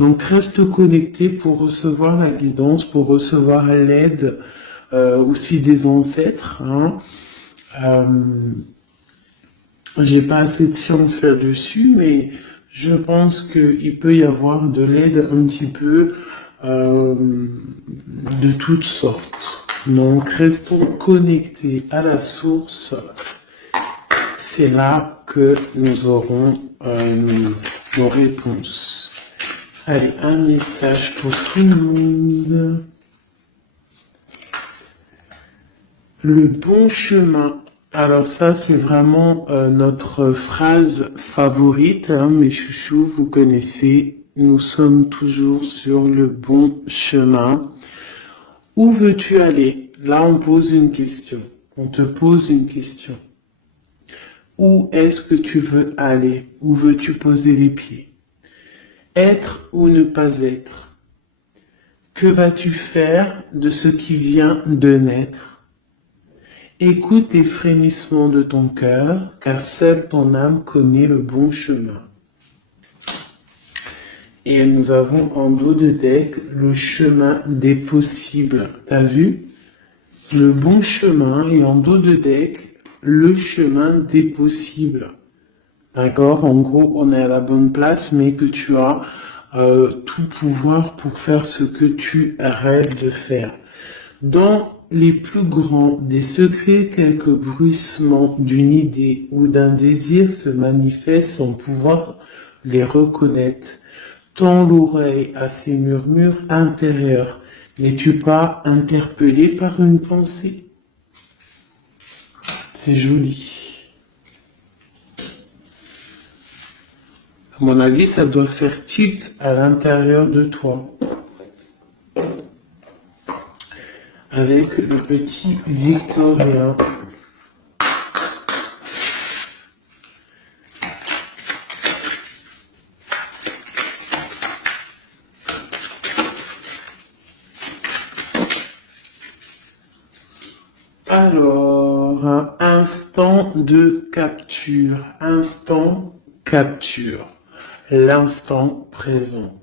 Donc reste connecté pour recevoir la guidance, pour recevoir l'aide aussi des ancêtres. Hein. J'ai pas assez de science là-dessus, mais je pense qu'il peut y avoir de l'aide un petit peu de toutes sortes. Donc restons connectés à la source. C'est là que nous aurons nos réponses. Allez, un message pour tout le monde. Le bon chemin. Alors ça, c'est vraiment notre phrase favorite, hein, mes chouchous, vous connaissez. Nous sommes toujours sur le bon chemin. Où veux-tu aller? Là, on pose une question. On te pose une question. Où est-ce que tu veux aller? Où veux-tu poser les pieds? Être ou ne pas être? Que vas-tu faire de ce qui vient de naître? Écoute les frémissements de ton cœur, car seule ton âme connaît le bon chemin. Et nous avons en dos de deck le chemin des possibles. T'as vu? Le bon chemin et en dos de deck, le chemin des possibles. D'accord? En gros, on est à la bonne place, mais que tu as tout pouvoir pour faire ce que tu rêves de faire. Dans les plus grands des secrets, quelques bruissements d'une idée ou d'un désir se manifestent sans pouvoir les reconnaître. Tends l'oreille à ces murmures intérieurs. N'es-tu pas interpellé par une pensée? C'est joli. À mon avis, ça doit faire tilt à l'intérieur de toi. Avec le petit Victorien. Alors, un instant de capture. Instant capture. L'instant présent.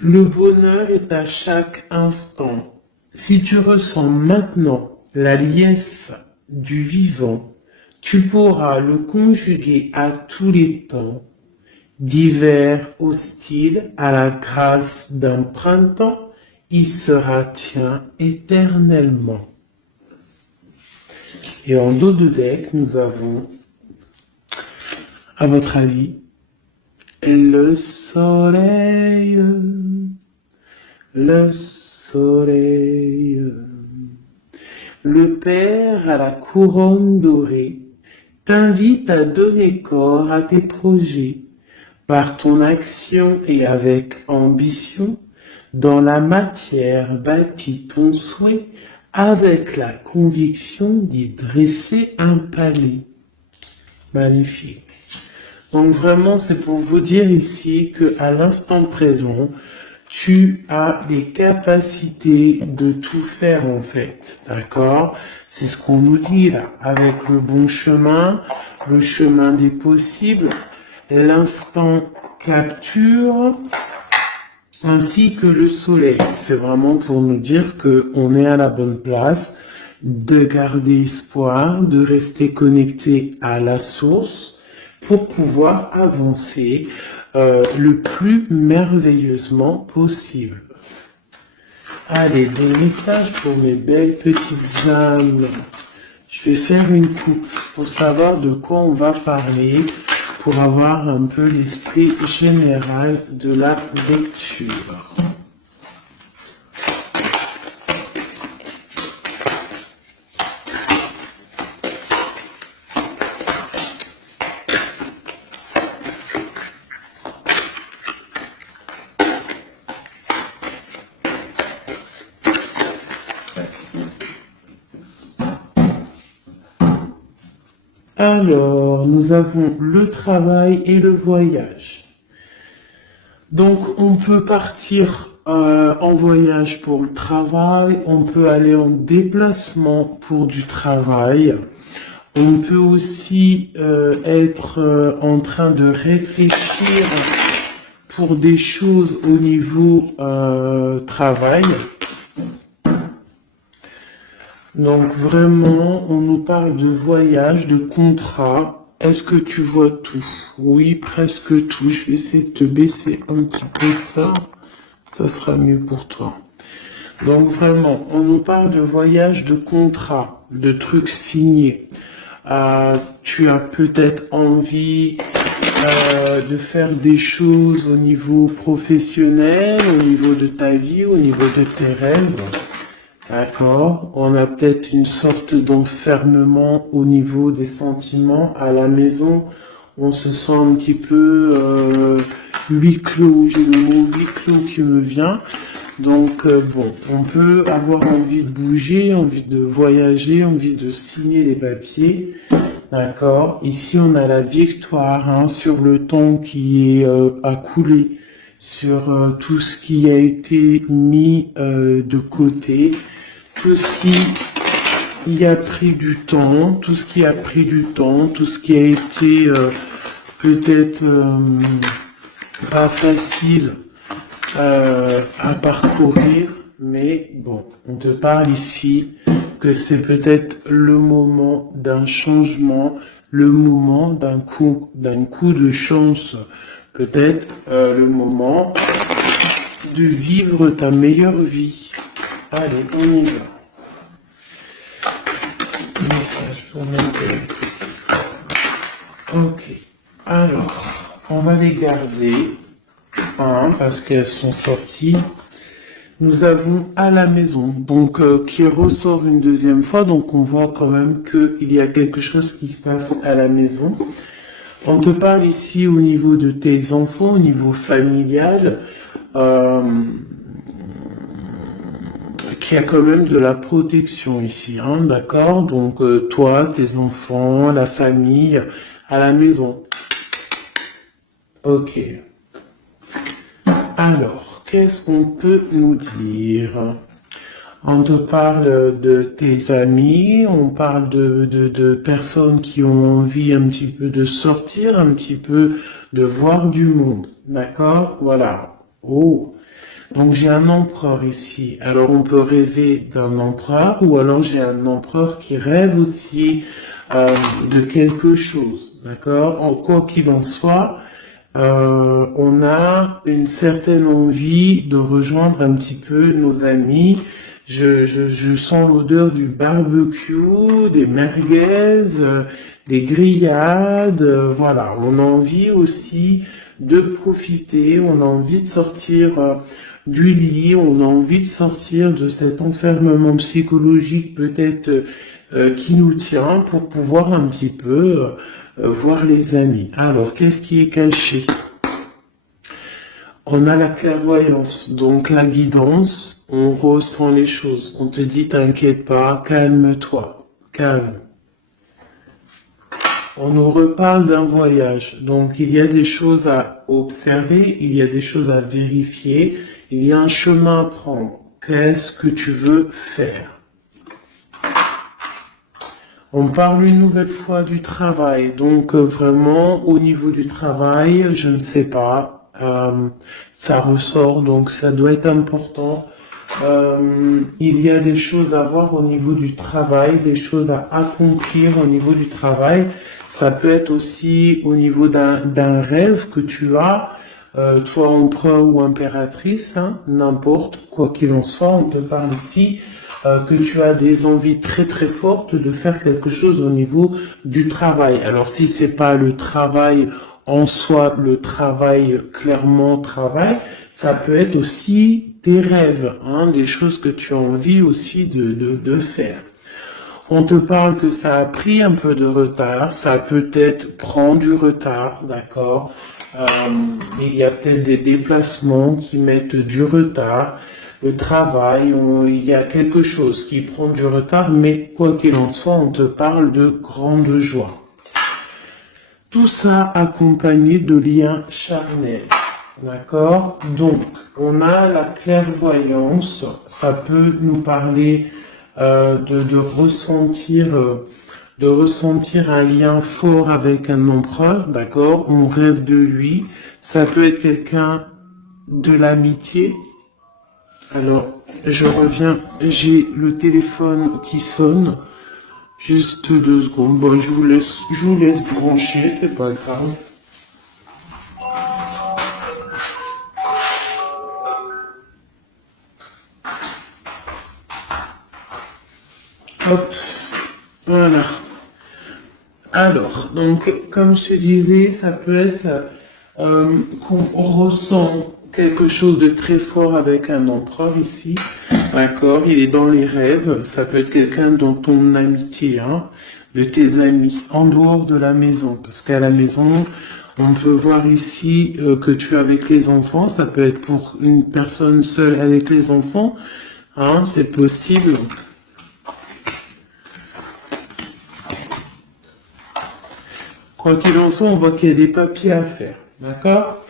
Le bonheur est à chaque instant. Si tu ressens maintenant la liesse du vivant, tu pourras le conjuguer à tous les temps, d'hiver hostile à la grâce d'un printemps, il sera tien éternellement. Et en dos de deck, nous avons, à votre avis, le soleil, le soleil, le Père à la couronne dorée t'invite à donner corps à tes projets par ton action et avec ambition. Dans la matière bâtis ton souhait avec la conviction d'y dresser un palais. Magnifique. Donc vraiment, c'est pour vous dire ici que à l'instant présent, tu as les capacités de tout faire en fait, d'accord? C'est ce qu'on nous dit là, avec le bon chemin, le chemin des possibles, l'instant capture, ainsi que le soleil. C'est vraiment pour nous dire que on est à la bonne place, de garder espoir, de rester connecté à la source, pour pouvoir avancer le plus merveilleusement possible. Allez, des messages pour mes belles petites âmes. Je vais faire une coupe pour savoir de quoi on va parler, pour avoir un peu l'esprit général de la lecture. Alors, nous avons le travail et le voyage. Donc, on peut partir en voyage pour le travail, on peut aller en déplacement pour du travail, on peut aussi être en train de réfléchir pour des choses au niveau travail. Donc vraiment, on nous parle de voyage, de contrat. Est-ce que tu vois tout? Oui, presque tout. Je vais essayer de te baisser un petit peu ça. Ça sera mieux pour toi. Donc vraiment, on nous parle de voyage, de contrat, de trucs signés. Tu as peut-être envie de faire des choses au niveau professionnel, au niveau de ta vie, au niveau de tes rêves. D'accord. On a peut-être une sorte d'enfermement au niveau des sentiments à la maison. On se sent un petit peu huis clos. J'ai le mot huis clos qui me vient. Donc bon, on peut avoir envie de bouger, envie de voyager, envie de signer les papiers. D'accord. Ici, on a la victoire hein, sur le temps qui est à couler, sur tout ce qui a été mis de côté. Tout ce qui a pris du temps, tout ce qui a pris du temps, tout ce qui a été peut-être pas facile à parcourir, mais bon, on te parle ici que c'est peut-être le moment d'un changement, le moment d'un coup de chance, peut-être le moment de vivre ta meilleure vie. Allez, on y va. Message pour mettre. Ok. Alors, on va les garder. Parce qu'elles sont sorties. Nous avons à la maison, donc qui ressort une deuxième fois. Donc on voit quand même qu'il y a quelque chose qui se passe à la maison. On te parle ici au niveau de tes enfants, au niveau familial. Qu'il y a quand même de la protection ici, hein, d'accord? Donc toi, tes enfants, la famille, à la maison. Ok. Alors, qu'est-ce qu'on peut nous dire? On te parle de tes amis, on parle de personnes qui ont envie un petit peu de sortir, un petit peu de voir du monde, d'accord? Voilà. Oh. Donc j'ai un empereur ici. Alors on peut rêver d'un empereur ou alors j'ai un empereur qui rêve aussi de quelque chose, d'accord? Quoi qu'il en soit, on a une certaine envie de rejoindre un petit peu nos amis. Je sens l'odeur du barbecue, des merguez, des grillades. Voilà, on a envie aussi de profiter, on a envie de sortir du lit, on a envie de sortir de cet enfermement psychologique peut-être qui nous tient pour pouvoir un petit peu voir les amis. Alors, qu'est-ce qui est caché? On a la clairvoyance, donc la guidance, on ressent les choses. On te dit, t'inquiète pas, calme-toi, calme. On nous reparle d'un voyage, donc il y a des choses à observer, il y a des choses à vérifier, il y a un chemin à prendre. Qu'est-ce que tu veux faire? On parle une nouvelle fois du travail, donc vraiment au niveau du travail, je ne sais pas, ça ressort, donc ça doit être important. Il y a des choses à voir au niveau du travail, des choses à accomplir au niveau du travail. Ça peut être aussi au niveau d'un rêve que tu as, toi empereur ou impératrice, hein, n'importe, quoi qu'il en soit, on te parle ici que tu as des envies très très fortes de faire quelque chose au niveau du travail. Alors si c'est pas le travail en soi, le travail clairement travail, ça peut être aussi tes rêves, hein, des choses que tu as envie aussi de faire. On te parle que ça a pris un peu de retard, ça peut-être prend du retard, d'accord. Il y a peut-être des déplacements qui mettent du retard. Le travail, il y a quelque chose qui prend du retard, mais quoi qu'il en soit, on te parle de grande joie. Tout ça accompagné de liens charnels, d'accord? Donc, on a la clairvoyance, ça peut nous parler de ressentir de ressentir un lien fort avec un empereur, d'accord? On rêve de lui. Ça peut être quelqu'un de l'amitié. Alors, je reviens, j'ai le téléphone qui sonne. Juste 2 secondes. Bon, je vous laisse brancher, c'est pas grave. Hop, voilà. Alors, donc, comme je te disais, ça peut être qu'on ressent quelque chose de très fort avec un empereur ici, d'accord? Il est dans les rêves, ça peut être quelqu'un dans ton amitié, hein, de tes amis, en dehors de la maison, parce qu'à la maison, on peut voir ici que tu es avec les enfants, ça peut être pour une personne seule avec les enfants, hein, c'est possible. Quoi qu'il en soit, on voit qu'il y a des papiers à faire. D'accord?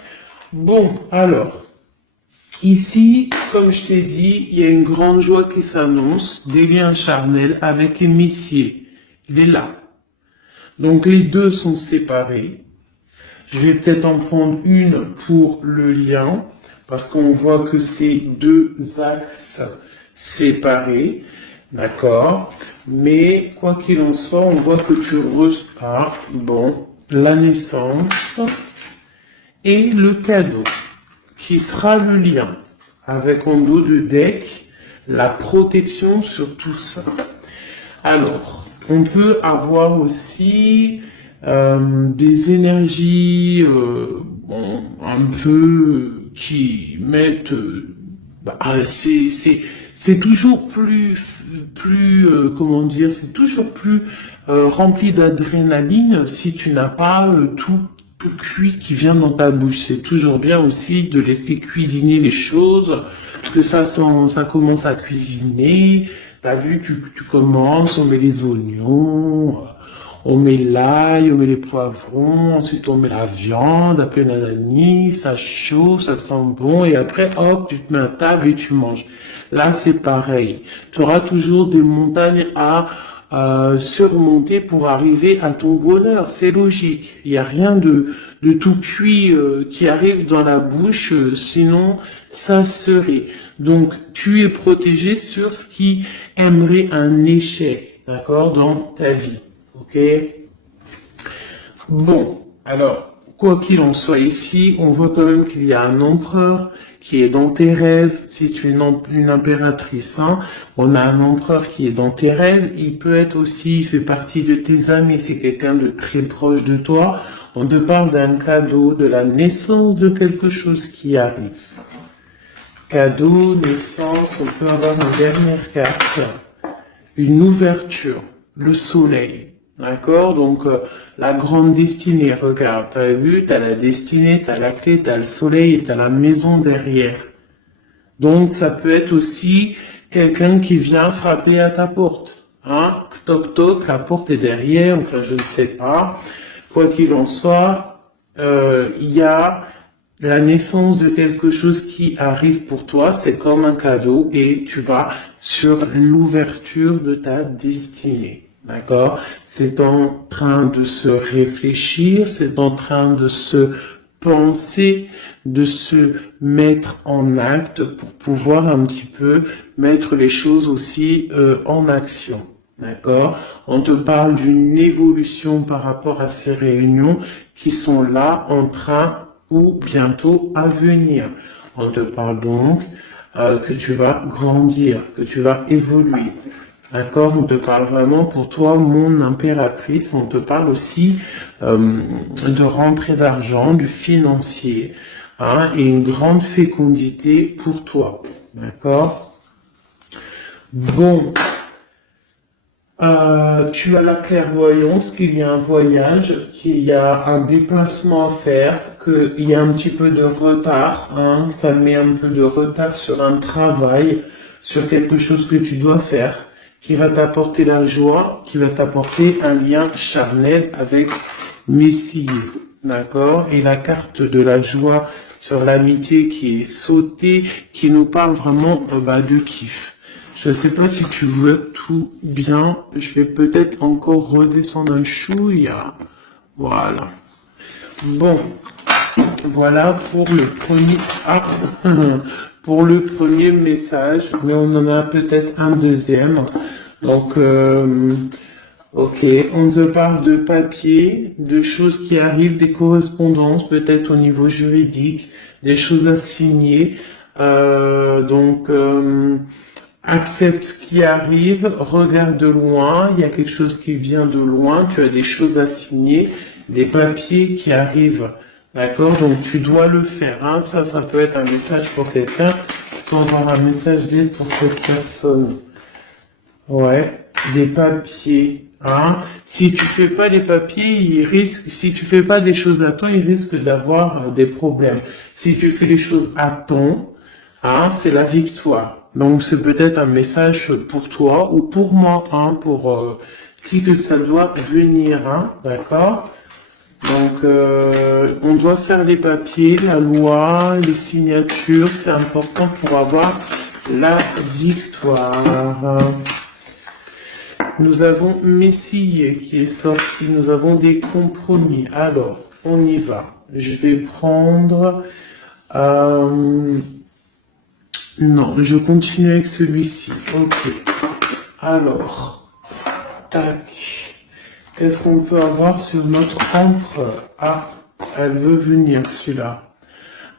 Bon, alors, ici, comme je t'ai dit, il y a une grande joie qui s'annonce, des liens charnels avec un messier. Il est là. Donc, les deux sont séparés. Je vais peut-être en prendre une pour le lien, parce qu'on voit que c'est 2 axes séparés. D'accord? Mais, quoi qu'il en soit, on voit que tu repars, bon, la naissance et le cadeau, qui sera le lien, avec en dos de deck, la protection sur tout ça. Alors, on peut avoir aussi des énergies bon, un peu qui mettent... c'est toujours comment dire, c'est toujours plus rempli d'adrénaline si tu n'as pas tout cuit qui vient dans ta bouche. C'est toujours bien aussi de laisser cuisiner les choses, que ça commence à cuisiner. T'as vu, tu commences, on met les oignons, on met l'ail, on met les poivrons, ensuite on met la viande, après nanani, ça chauffe, ça sent bon, et après, hop, tu te mets à table et tu manges. Là, c'est pareil. Tu auras toujours des montagnes à surmonter pour arriver à ton bonheur. C'est logique. Il n'y a rien de tout cuit qui arrive dans la bouche, sinon ça serait. Donc, tu es protégé sur ce qui aimerait un échec, d'accord, dans ta vie. Ok? Bon, alors, quoi qu'il en soit ici, on voit quand même qu'il y a un empereur qui est dans tes rêves. Si tu es une impératrice, hein, on a un empereur qui est dans tes rêves. Il peut être aussi, il fait partie de tes amis. C'est quelqu'un de très proche de toi. On te parle d'un cadeau, de la naissance de quelque chose qui arrive. Cadeau, naissance, on peut avoir une dernière carte. Une ouverture, le soleil. D'accord? Donc, la grande destinée, regarde, t'as vu, t'as la destinée, t'as la clé, t'as le soleil et t'as la maison derrière. Donc, ça peut être aussi quelqu'un qui vient frapper à ta porte. Hein? Toc toc, la porte est derrière, enfin, je ne sais pas. Quoi qu'il en soit, il y a la naissance de quelque chose qui arrive pour toi, c'est comme un cadeau et tu vas sur l'ouverture de ta destinée. D'accord? C'est en train de se réfléchir, c'est en train de se penser, de se mettre en acte pour pouvoir un petit peu mettre les choses aussi en action. D'accord? On te parle d'une évolution par rapport à ces réunions qui sont là en train ou bientôt à venir. On te parle donc que tu vas grandir, que tu vas évoluer. D'accord? On te parle vraiment pour toi, mon impératrice. On te parle aussi de rentrée d'argent, du financier, hein, et une grande fécondité pour toi. D'accord? Bon. Tu as la clairvoyance qu'il y a un voyage, qu'il y a un déplacement à faire, qu'il y a un petit peu de retard, hein, ça met un peu de retard sur un travail, sur quelque chose que tu dois faire, qui va t'apporter la joie, qui va t'apporter un lien charnel avec Messie, d'accord? Et la carte de la joie sur l'amitié qui est sautée, qui nous parle vraiment de kiff. Je sais pas si tu vois tout bien. Je vais peut-être encore redescendre un chouïa. Voilà. Bon. Voilà pour le premier, pour le premier message. Mais on en a peut-être un deuxième. Donc, ok, on te parle de papier, de choses qui arrivent, des correspondances, peut-être au niveau juridique, des choses à signer. Accepte ce qui arrive, regarde de loin, il y a quelque chose qui vient de loin, tu as des choses à signer, des papiers qui arrivent. D'accord? Donc tu dois le faire. Hein. Ça peut être un message pour quelqu'un, de temps en temps un message d'aide pour cette personne. Ouais, des papiers. Hein. Si tu fais pas les papiers, si tu fais pas des choses à temps, il risque d'avoir des problèmes. Si tu fais les choses à temps, hein, c'est la victoire. Donc c'est peut-être un message pour toi ou pour moi, hein, pour qui que ça doit venir, hein, d'accord? Donc on doit faire les papiers, la loi, les signatures, c'est important pour avoir la victoire. Nous avons Messie qui est sorti, nous avons des compromis. Alors, on y va. Je vais prendre... Non, je continue avec celui-ci. Ok. Alors, tac. Qu'est-ce qu'on peut avoir sur notre empereur? Ah, elle veut venir, celui-là.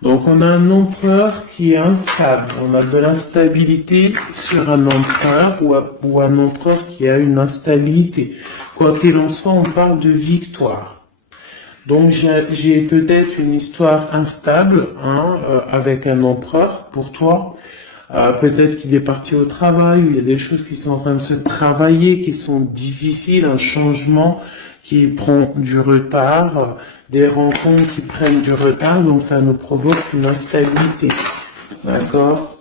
Donc, on a un empereur qui est instable. On a de l'instabilité sur un empereur ou un empereur qui a une instabilité. Quoi qu'il en soit, on parle de victoire. Donc, j'ai peut-être une histoire instable avec un empereur pour toi. Peut-être qu'il est parti au travail, il y a des choses qui sont en train de se travailler, qui sont difficiles, un changement qui prend du retard, des rencontres qui prennent du retard, donc ça nous provoque une instabilité. D'accord?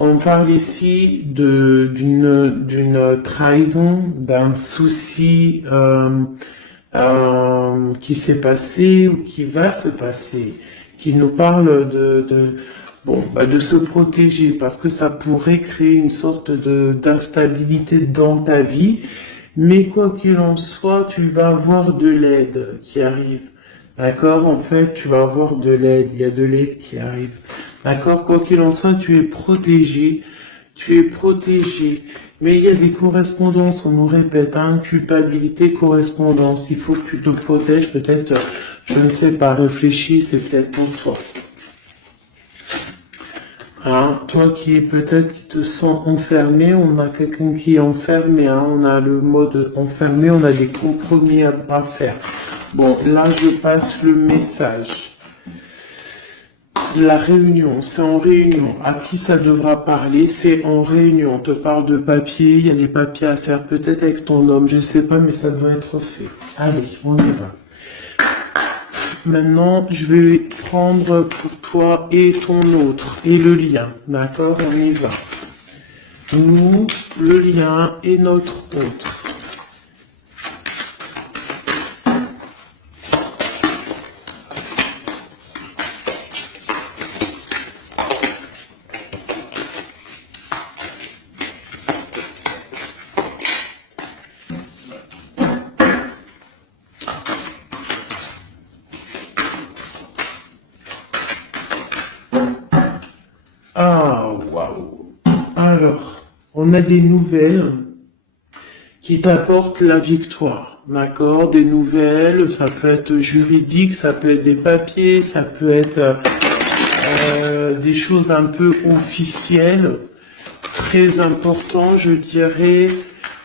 On parle ici d'une trahison, d'un souci qui s'est passé ou qui va se passer, qui nous parle de se protéger parce que ça pourrait créer une sorte d'instabilité dans ta vie. Mais quoi qu'il en soit, tu vas avoir de l'aide qui arrive. D'accord? En fait, tu vas avoir de l'aide. Il y a de l'aide qui arrive. D'accord? Quoi qu'il en soit, tu es protégé. Tu es protégé. Mais il y a des correspondances, on nous répète, hein, culpabilité, correspondance. Il faut que tu te protèges. Peut-être, je ne sais pas, réfléchis, c'est peut-être pour toi. Hein, toi qui te sens enfermé, on a quelqu'un qui est enfermé, hein, on a le mode enfermé, on a des compromis à faire. Bon, là je passe le message. La réunion, c'est en réunion. À qui ça devra parler? C'est en réunion. On te parle de papier, il y a des papiers à faire, peut-être avec ton homme, je sais pas, mais ça doit être fait. Allez, on y va. Maintenant, je vais prendre pour toi et ton autre, et le lien. D'accord? On y va. Nous, le lien et notre autre. Ah, waouh. Alors, on a des nouvelles qui t'apportent la victoire. D'accord? Des nouvelles, ça peut être juridique, ça peut être des papiers, ça peut être des choses un peu officielles, très important, je dirais,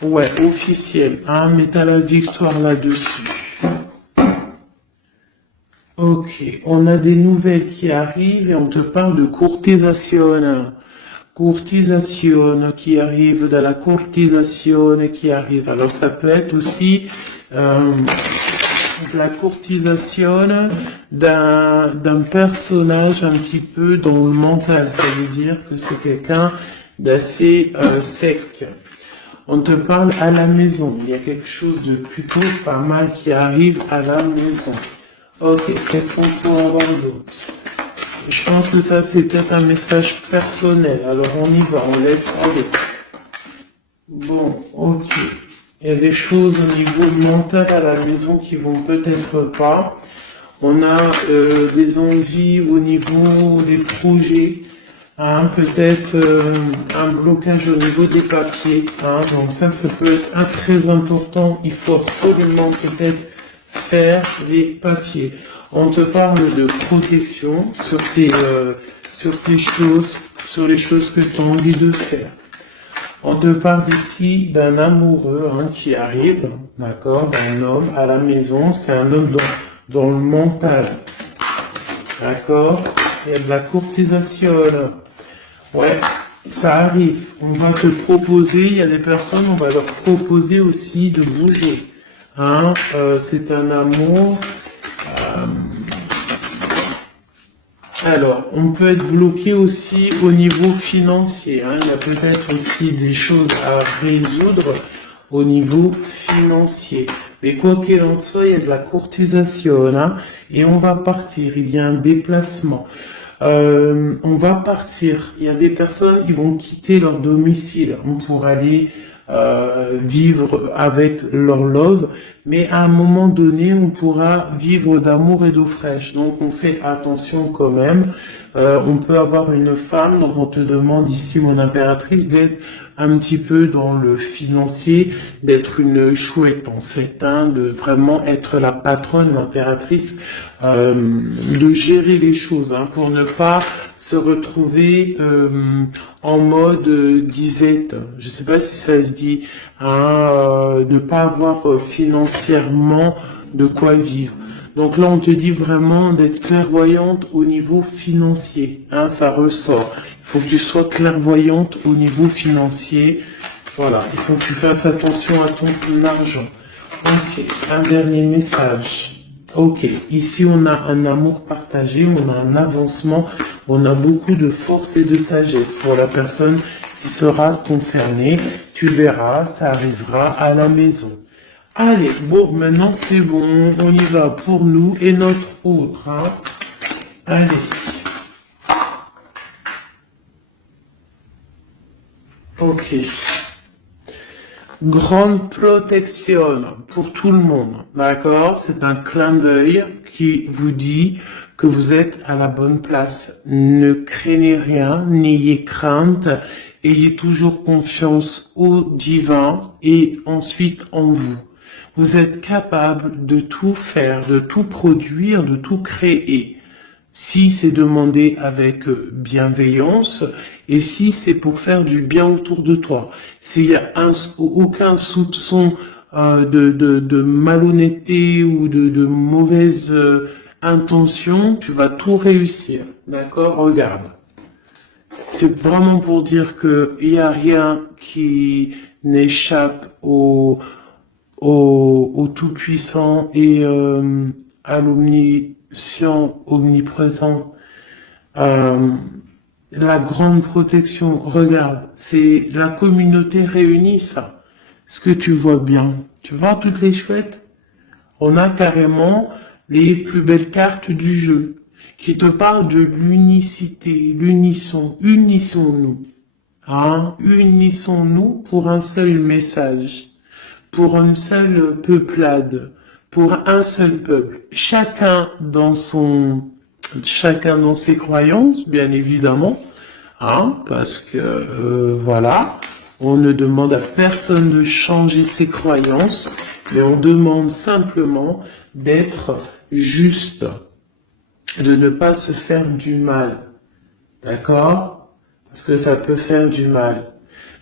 ouais, officielles, hein, mais t'as la victoire là-dessus. Ok, on a des nouvelles qui arrivent et on te parle de courtisation. Courtisation qui arrive, de la courtisation qui arrive. Alors ça peut être aussi de la courtisation d'un personnage un petit peu dans le mental. Ça veut dire que c'est quelqu'un d'assez sec. On te parle à la maison. Il y a quelque chose de plutôt pas mal qui arrive à la maison. Ok, qu'est-ce qu'on peut avoir d'autre? Je pense que ça, c'est peut-être un message personnel. Alors, on y va, on laisse aller. Bon, ok. Il y a des choses au niveau mental à la maison qui vont peut-être pas. On a des envies au niveau des projets, hein, peut-être un blocage au niveau des papiers. Hein, donc ça peut être un très important. Il faut absolument peut-être faire les papiers. On te parle de protection sur tes choses, sur les choses que tu as envie de faire. On te parle ici d'un amoureux hein, qui arrive, d'accord, d'un homme à la maison. C'est un homme dans le mental, d'accord. Il y a de la courtisation. Ouais, ça arrive. On va te proposer, il y a des personnes, on va leur proposer aussi de bouger. Hein, c'est un amour. Alors, on peut être bloqué aussi au niveau financier. Hein. Il y a peut-être aussi des choses à résoudre au niveau financier. Mais quoi qu'il en soit, il y a de la courtisation. Hein, et on va partir. Il y a un déplacement. On va partir. Il y a des personnes qui vont quitter leur domicile pour aller vivre avec leur love, mais à un moment donné, on pourra vivre d'amour et d'eau fraîche. Donc, on fait attention quand même. On peut avoir une femme, donc on te demande ici, mon impératrice, d'être un petit peu dans le financier, d'être une chouette en fait, hein, de vraiment être la patronne, l'impératrice, de gérer les choses, hein, pour ne pas se retrouver en mode disette. Je sais pas si ça se dit, hein, ne pas avoir financièrement de quoi vivre. Donc là, on te dit vraiment d'être clairvoyante au niveau financier. Hein, ça ressort. Il faut que tu sois clairvoyante au niveau financier. Voilà, il faut que tu fasses attention à ton argent. Ok, un dernier message. Ok, ici on a un amour partagé, on a un avancement, on a beaucoup de force et de sagesse pour la personne qui sera concernée. Tu verras, ça arrivera à la maison. Allez, bon, maintenant c'est bon, on y va pour nous et notre autre. Hein. Allez. Ok. Grande protection pour tout le monde, d'accord? C'est un clin d'œil qui vous dit que vous êtes à la bonne place. Ne craignez rien, n'ayez crainte, ayez toujours confiance au divin et ensuite en vous. Vous êtes capable de tout faire, de tout produire, de tout créer. Si c'est demandé avec bienveillance et si c'est pour faire du bien autour de toi. S'il y a aucun soupçon de malhonnêteté ou de mauvaise intention, tu vas tout réussir. D'accord? Regarde. C'est vraiment pour dire que il n'y a rien qui n'échappe au Tout-Puissant et à l'omniscient, omniprésent, la grande protection. Regarde, c'est la communauté réunie, ça. Est-ce que tu vois bien? Tu vois toutes les chouettes? On a carrément les plus belles cartes du jeu qui te parlent de l'unicité, l'unisson. Unissons-nous. Hein? Unissons-nous pour un seul message, pour une seule peuplade, pour un seul peuple. Chacun dans ses croyances, bien évidemment, hein, parce que voilà, on ne demande à personne de changer ses croyances, mais on demande simplement d'être juste, de ne pas se faire du mal, d'accord? Parce que ça peut faire du mal.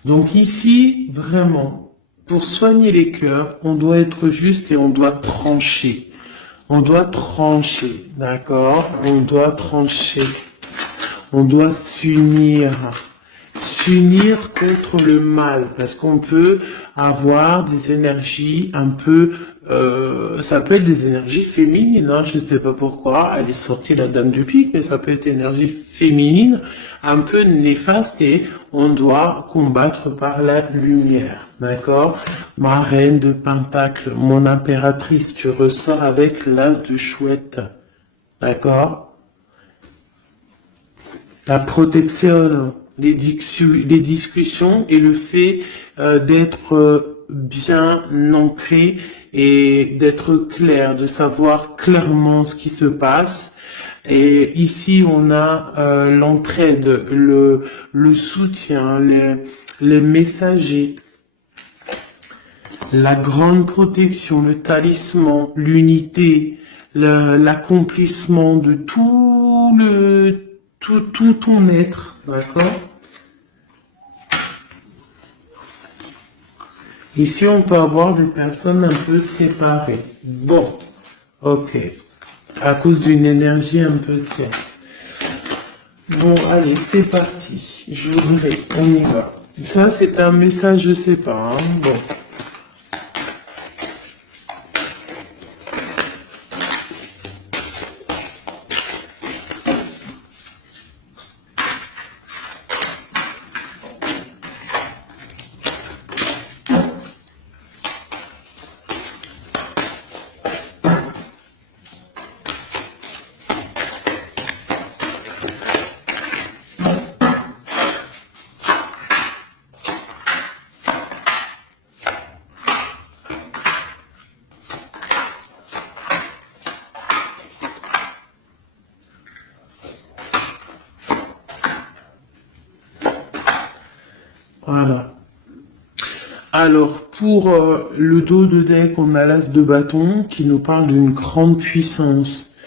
Donc ici, vraiment, pour soigner les cœurs, on doit être juste et on doit trancher. On doit trancher, d'accord? On doit trancher. On doit s'unir. S'unir contre le mal. Parce qu'on peut avoir des énergies un peu... ça peut être des énergies féminines, hein, je ne sais pas pourquoi. Elle est sortie la dame du pique, mais ça peut être énergie féminine, un peu néfaste et on doit combattre par la lumière. D'accord? Ma reine de Pentacle, mon impératrice, tu ressors avec l'as de chouette. D'accord? La protection, les discussions et le fait d'être bien ancré et d'être clair, de savoir clairement ce qui se passe. Et ici, on a l'entraide, le soutien, les messagers, la grande protection, le talisman, l'unité, l'accomplissement de tout ton être, d'accord? Ici, on peut avoir des personnes un peu séparées. Bon, ok. À cause d'une énergie un peu tierce. Bon, allez, c'est parti. Je voudrais, on y va. Ça, c'est un message, je sais pas. Hein. Bon. Voilà. Alors, pour le dos de deck, on a l'as de bâton qui nous parle d'une grande puissance.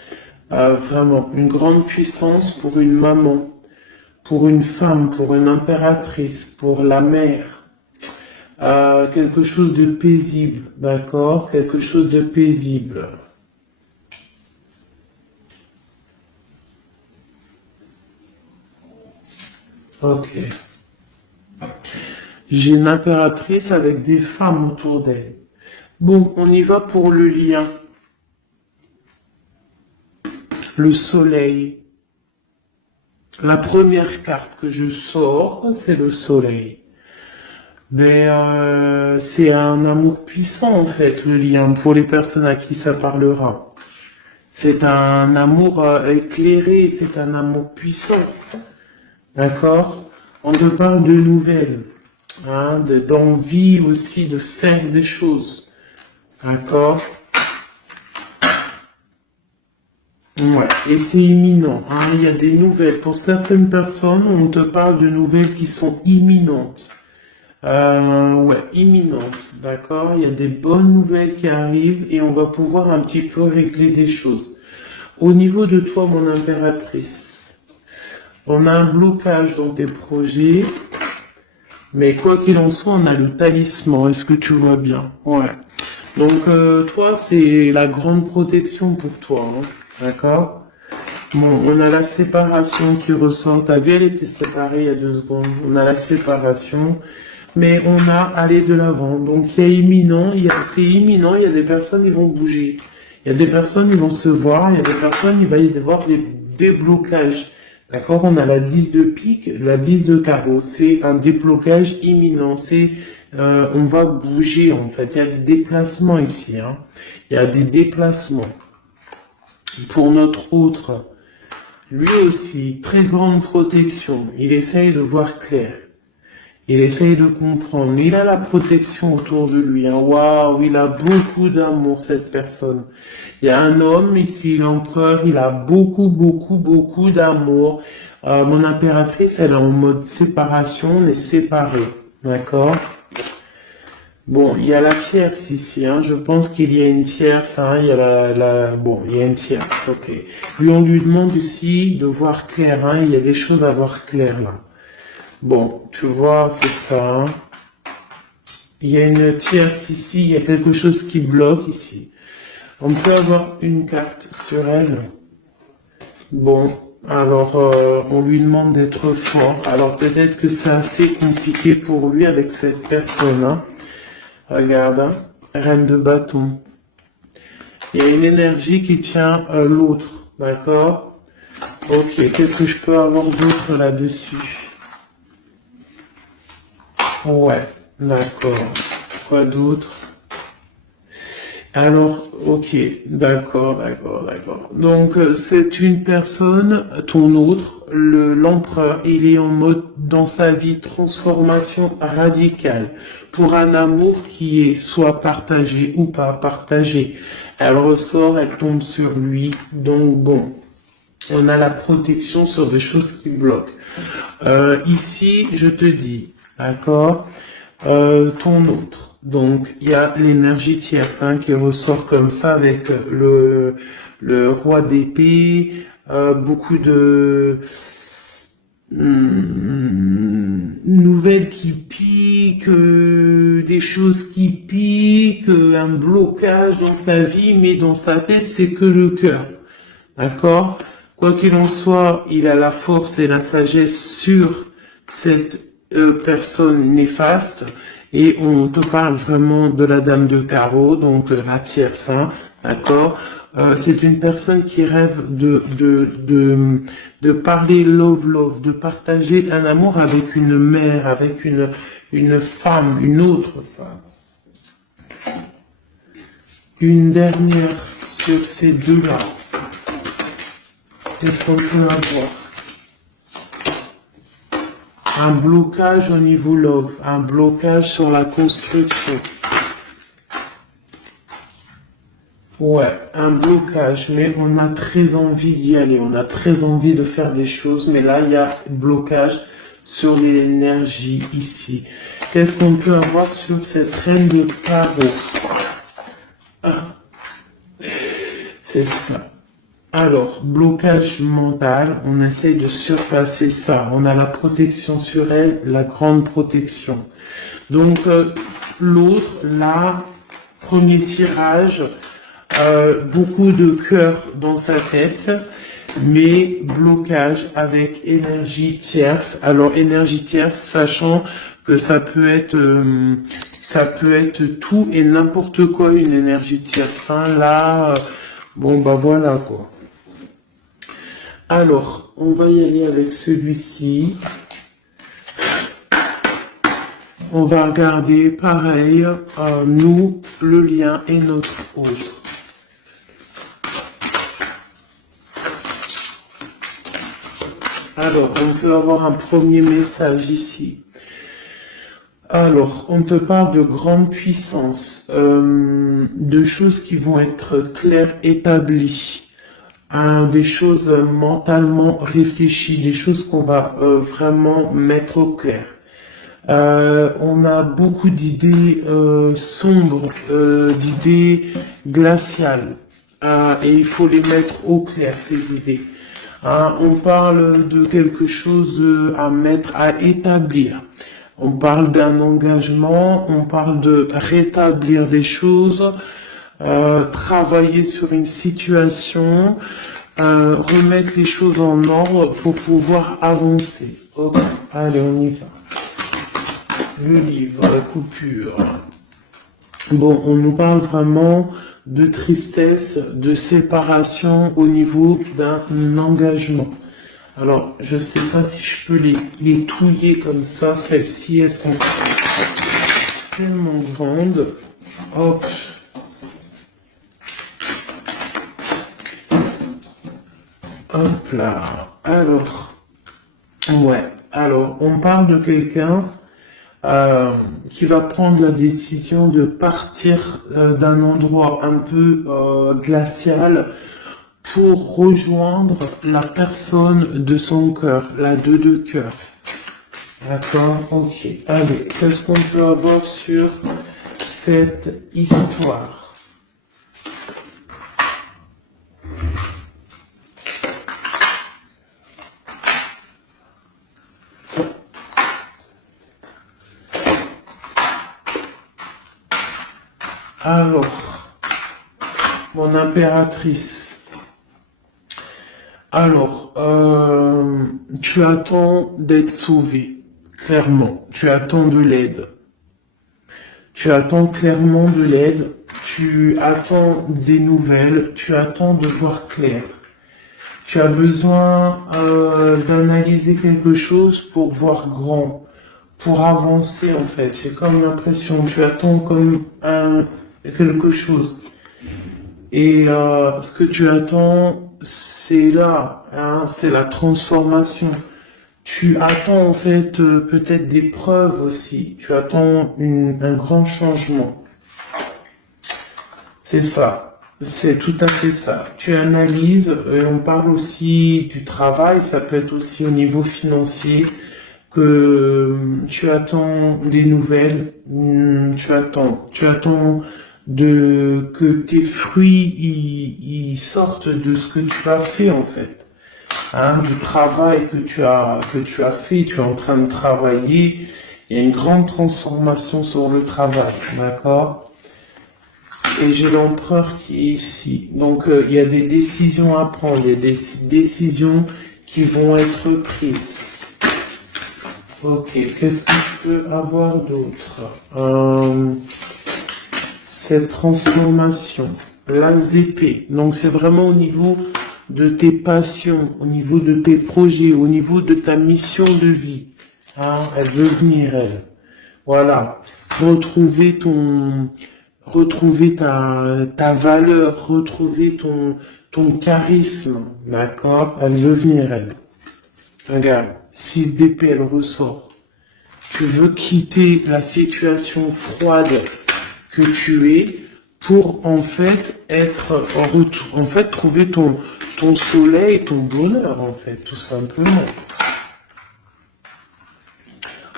Vraiment, une grande puissance pour une maman, pour une femme, pour une impératrice, pour la mère. Quelque chose de paisible, d'accord? Quelque chose de paisible. Ok. J'ai une impératrice avec des femmes autour d'elle. Bon, on y va pour le lien. Le soleil. La première carte que je sors, c'est le soleil. Mais c'est un amour puissant en fait, le lien, pour les personnes à qui ça parlera. C'est un amour éclairé, c'est un amour puissant. D'accord? On te parle de nouvelles, hein, d'envie aussi de faire des choses. D'accord? Ouais, et c'est imminent, hein, il y a des nouvelles. Pour certaines personnes, on te parle de nouvelles qui sont imminentes. Ouais, imminentes, d'accord? Il y a des bonnes nouvelles qui arrivent et on va pouvoir un petit peu régler des choses. Au niveau de toi, mon impératrice, on a un blocage dans tes projets, mais quoi qu'il en soit, on a le talisman. Est-ce que tu vois bien? Ouais. Donc, toi, c'est la grande protection pour toi, hein, d'accord? Bon, on a la séparation qui ressort. T'as vu, elle était séparée il y a 2 secondes. On a la séparation, mais on a aller de l'avant. Donc, il y a imminent, c'est imminent, il y a des personnes qui vont bouger. Il y a des personnes qui vont se voir, il y a des personnes, il va y avoir des déblocages. D'accord? On a la 10 de pique, la 10 de carreau. C'est un déblocage imminent. On va bouger, en fait. Il y a des déplacements ici, hein. Il y a des déplacements. Pour notre autre, lui aussi, très grande protection. Il essaye de voir clair. Il essaye de comprendre. Il a la protection autour de lui. Hein. Waouh, il a beaucoup d'amour, cette personne. Il y a un homme ici, l'empereur, il a beaucoup d'amour. Mon impératrice, elle est en mode séparation, on est séparés. D'accord? Bon, il y a la tierce ici, hein. Je pense qu'il y a une tierce, hein. Il y a bon, il y a une tierce, ok. Lui, on lui demande aussi de voir clair, hein. Il y a des choses à voir clair, là. Bon, tu vois, c'est ça. Hein. Il y a une tierce ici, il y a quelque chose qui bloque ici. On peut avoir une carte sur elle. Bon, alors on lui demande d'être fort. Alors peut-être que c'est assez compliqué pour lui avec cette personne. Hein. Regarde, hein. Reine de bâton. Il y a une énergie qui tient l'autre, d'accord? Ok, qu'est-ce que je peux avoir d'autre là-dessus? Ouais, d'accord. Quoi d'autre? Alors, ok, d'accord, d'accord, d'accord. Donc, c'est une personne, ton autre, l'empereur, il est en mode dans sa vie transformation radicale pour un amour qui est soit partagé ou pas partagé. Elle ressort, elle tombe sur lui. Donc bon, on a la protection sur des choses qui bloquent. Ici, je te dis, d'accord, ton autre. Donc, il y a l'énergie tierce hein, qui ressort comme ça avec le roi d'épée, beaucoup de nouvelles qui piquent, des choses qui piquent, un blocage dans sa vie, mais dans sa tête, c'est que le cœur. D'accord? Quoi qu'il en soit, il a la force et la sagesse sur cette personne néfaste. Et on te parle vraiment de la dame de carreau, donc la tierce, hein, d'accord? C'est une personne qui rêve de parler love, de partager un amour avec une mère, avec une femme, une autre femme. Une dernière sur ces deux-là. Qu'est-ce qu'on peut avoir? Un blocage au niveau love, un blocage sur la construction. Ouais, un blocage, mais on a très envie d'y aller, on a très envie de faire des choses, mais là, il y a blocage sur l'énergie ici. Qu'est-ce qu'on peut avoir sur cette reine de carreau? C'est ça. Alors, blocage mental, on essaie de surpasser ça. On a la protection sur elle, la grande protection. Donc, l'autre, là, premier tirage, beaucoup de cœur dans sa tête, mais blocage avec énergie tierce. Alors, énergie tierce, sachant que ça peut être tout et n'importe quoi, une énergie tierce. Hein. Là, bon, bah voilà, quoi. Alors, on va y aller avec celui-ci. On va regarder, pareil, nous, le lien et notre autre. Alors, on peut avoir un premier message ici. Alors, on te parle de grande puissance, de choses qui vont être claires, établies. Des choses mentalement réfléchies, des choses qu'on va vraiment mettre au clair. On a beaucoup d'idées sombres, d'idées glaciales, et il faut les mettre au clair, ces idées. On parle de quelque chose à mettre, à établir. On parle d'un engagement, on parle de rétablir des choses, travailler sur une situation, remettre les choses en ordre pour pouvoir avancer. Ok, allez, on y va. Le livre, la coupure. Bon, on nous parle vraiment de tristesse, de séparation au niveau d'un engagement. Alors, je ne sais pas si je peux les touiller comme ça. Celles-ci, elles sont tellement grandes. Hop. Hop là. Alors, ouais. Alors, on parle de quelqu'un qui va prendre la décision de partir d'un endroit un peu glacial pour rejoindre la personne de son cœur, la 2 de cœur. D'accord? Ok. Allez, qu'est-ce qu'on peut avoir sur cette histoire? Alors, mon impératrice. Alors, tu attends d'être sauvé, clairement. Tu attends de l'aide. Tu attends clairement de l'aide. Tu attends des nouvelles. Tu attends de voir clair. Tu as besoin d'analyser quelque chose pour voir grand, pour avancer en fait. J'ai comme l'impression, tu attends comme quelque chose. Et ce que tu attends, c'est là, hein, c'est la transformation. Tu attends en fait peut-être des preuves aussi. Tu attends un grand changement. C'est ça. C'est tout à fait ça. Tu analyses, et on parle aussi du travail, ça peut être aussi au niveau financier, que tu attends des nouvelles, tu attends que tes fruits ils sortent de ce que tu as fait en fait. Hein, du travail que tu as fait, tu es en train de travailler, il y a une grande transformation sur le travail, d'accord? Et j'ai l'empereur qui est ici. Donc il y a des décisions à prendre, il y a des décisions qui vont être prises. Ok, qu'est-ce que je peux avoir d'autre? Cette transformation, l'as d'épée. Donc c'est vraiment au niveau de tes passions, au niveau de tes projets, au niveau de ta mission de vie. Hein, elle veut venir, elle. Voilà. Retrouver ta valeur, retrouver ton charisme. D'accord? Elle veut venir, elle. Regarde, 6 d'épée, elle ressort. Tu veux quitter la situation froide que tu es pour en fait être en retour, en fait trouver ton soleil, ton bonheur en fait, tout simplement.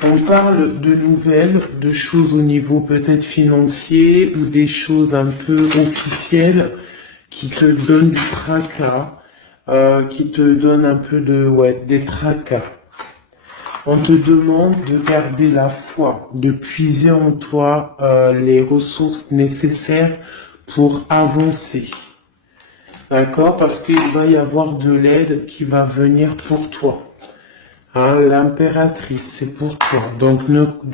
On parle de nouvelles, de choses au niveau peut-être financier ou des choses un peu officielles qui te donnent du tracas, qui te donnent un peu des tracas. On te demande de garder la foi, de puiser en toi les ressources nécessaires pour avancer. D'accord? Parce qu'il va y avoir de l'aide qui va venir pour toi. Hein, l'impératrice, c'est pour toi. Donc,